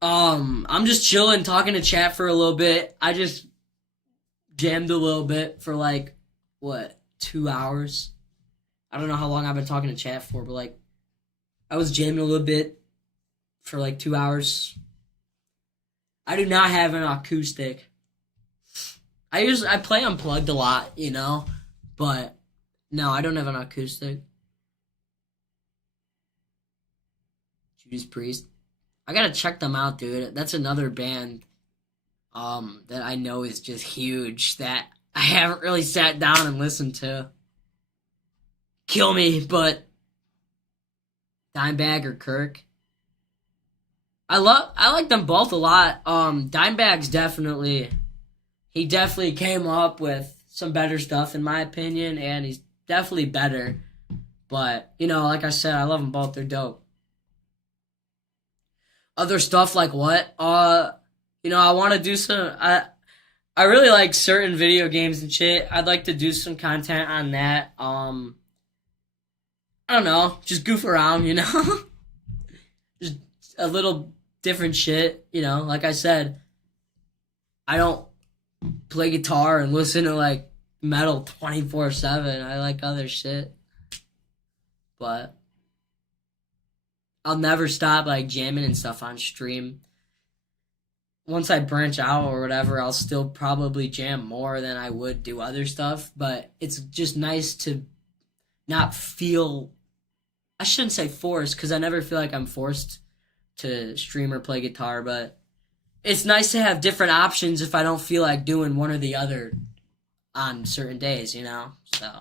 I'm just chilling, talking to chat for a little bit. I just jammed a little bit for 2 hours? I don't know how long I've been talking to chat for, but I was jamming a little bit for 2 hours. I do not have an acoustic. I play unplugged a lot, but no, I don't have an acoustic. Judas Priest. I gotta check them out, dude. That's another band that I know is just huge that I haven't really sat down and listened to. Kill me, but Dimebag or Kirk. I like them both a lot. Dimebag's he definitely came up with some better stuff in my opinion, and he's definitely better. But, like I said, I love them both. They're dope. Other stuff like what? I want to do some... I really like certain video games and shit. I'd like to do some content on that. I don't know. Just goof around, Just a little different shit, Like I said, I don't play guitar and listen to, metal 24/7. I like other shit. But I'll never stop, jamming and stuff on stream. Once I branch out or whatever, I'll still probably jam more than I would do other stuff. But it's just nice to not feel... I shouldn't say forced, because I never feel like I'm forced to stream or play guitar, but it's nice to have different options if I don't feel like doing one or the other on certain days, So.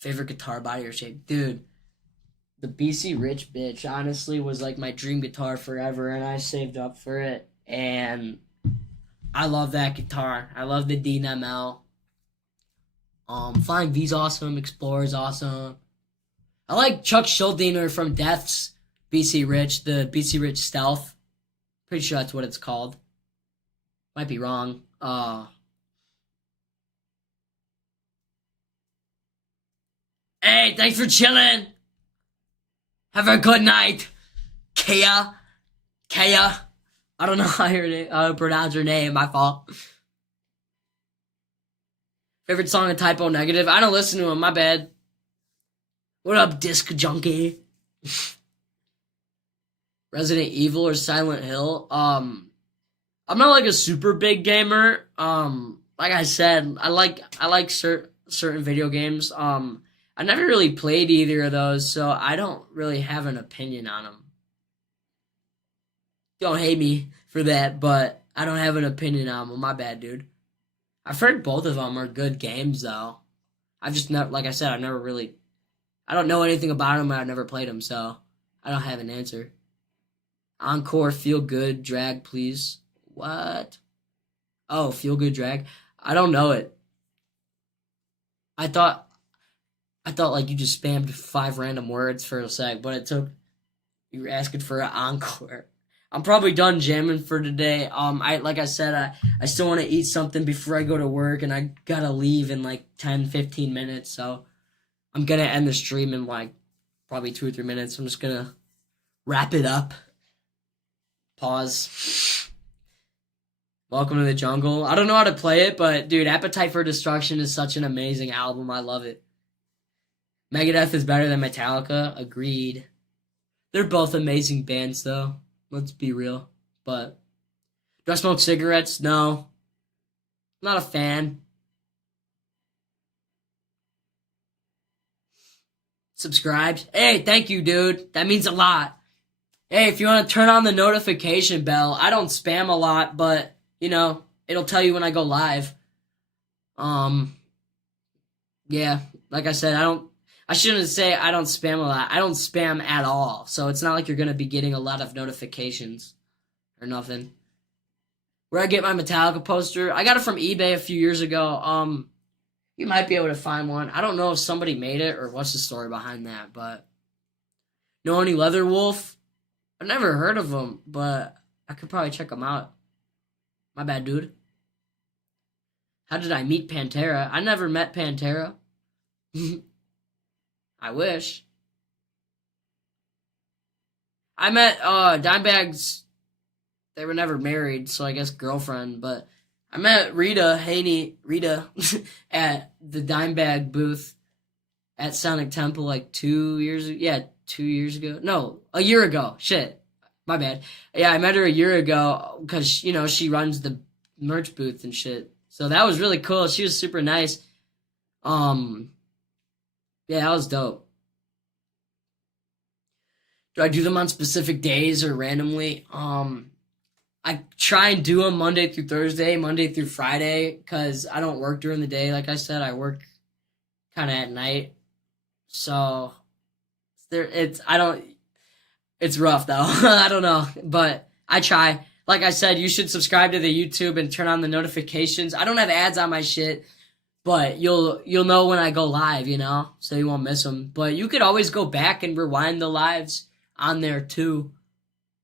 Favorite guitar body or shape? Dude, the BC Rich bitch, honestly, was my dream guitar forever, and I saved up for it, and I love that guitar. I love the DNML. Flying V's awesome, Explorer's awesome. I like Chuck Schuldiner from Death's BC Rich, the BC Rich Stealth. Pretty sure that's what it's called. Might be wrong. Hey, thanks for chilling. Have a good night. Kea. I don't know how to pronounce her name. My fault. Favorite song of Typo Negative? I don't listen to him. My bad. What up, Disc Junkie? Resident Evil or Silent Hill? I'm not a super big gamer. Like I said, I like certain video games. I never really played either of those, so I don't really have an opinion on them. Don't hate me for that, but I don't have an opinion on them. My bad, dude. I've heard both of them are good games, though. I've just never, like I said, I don't know anything about them, and I've never played them, so I don't have an answer. Encore, feel good, drag, please. What? Oh, feel good, drag. I don't know it. I thought like you just spammed 5 random words for a sec, but it took you were asking for an encore. I'm probably done jamming for today. Like I said, I still want to eat something before I go to work, and I gotta leave in like 10, 15 minutes. So I'm gonna end the stream in like probably 2 or 3 minutes. I'm just gonna wrap it up. Pause. Welcome to the Jungle. I don't know how to play it, but dude, Appetite for Destruction is such an amazing album. I love it. Megadeth is better than Metallica. Agreed. They're both amazing bands, though. Let's be real. But do I smoke cigarettes? No. Not a fan. Subscribed? Hey, thank you, dude. That means a lot. Hey, if you want to turn on the notification bell, I don't spam a lot, but, you know, it'll tell you when I go live. Yeah, like I said, I shouldn't say I don't spam a lot. I don't spam at all. So it's not like you're going to be getting a lot of notifications or nothing. Where I get my Metallica poster, I got it from eBay a few years ago. You might be able to find one. I don't know if somebody made it or what's the story behind that, but know any Leatherwolf? I've never heard of them, but I could probably check them out. My bad, dude. How did I meet Pantera? I never met Pantera. I wish. I met Dimebags. They were never married, so I guess girlfriend. But I met Rita at the Dimebag booth at Sonic Temple like 2 years. Yeah, 2 years ago. No, a year ago. Shit, my bad. Yeah, I met her a year ago because she runs the merch booth and shit. So that was really cool. She was super nice. Yeah, that was dope. Do I do them on specific days or randomly? I try and do them Monday through Thursday, Monday through Friday, because I don't work during the day. Like I said, I work kind of at night. So it's rough though. I don't know, but I try. Like I said, you should subscribe to the YouTube and turn on the notifications. I don't have ads on my shit. But you'll know when I go live, so you won't miss them. But you could always go back and rewind the lives on there too,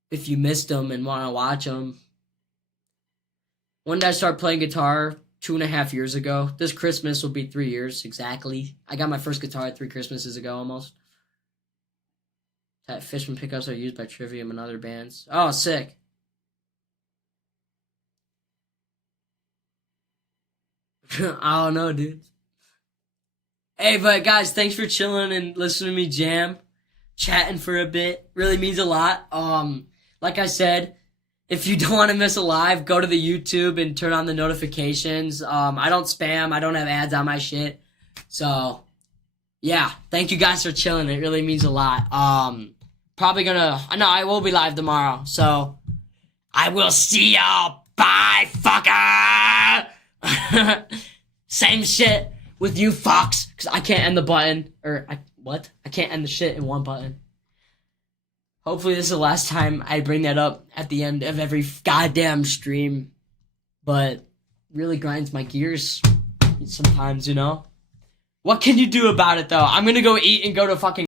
if you missed them and want to watch them. When did I start playing guitar? 2.5 years ago. This Christmas will be 3 years exactly. I got my first guitar 3 Christmases ago almost. That Fishman pickups are used by Trivium and other bands. Oh, sick. I don't know, dude. Hey, but guys, thanks for chilling and listening to me jam, chatting for a bit. Really means a lot. Like I said, if you don't want to miss a live, go to the YouTube and turn on the notifications. I don't spam. I don't have ads on my shit. So, yeah, thank you guys for chilling. It really means a lot. I will be live tomorrow. So, I will see y'all. Bye, fucker! Same shit with you, Fox, because I can't end the button, I can't end the shit in one button. Hopefully this is the last time I bring that up at the end of every goddamn stream, but really grinds my gears sometimes, What can you do about it, though? I'm gonna go eat and go to fucking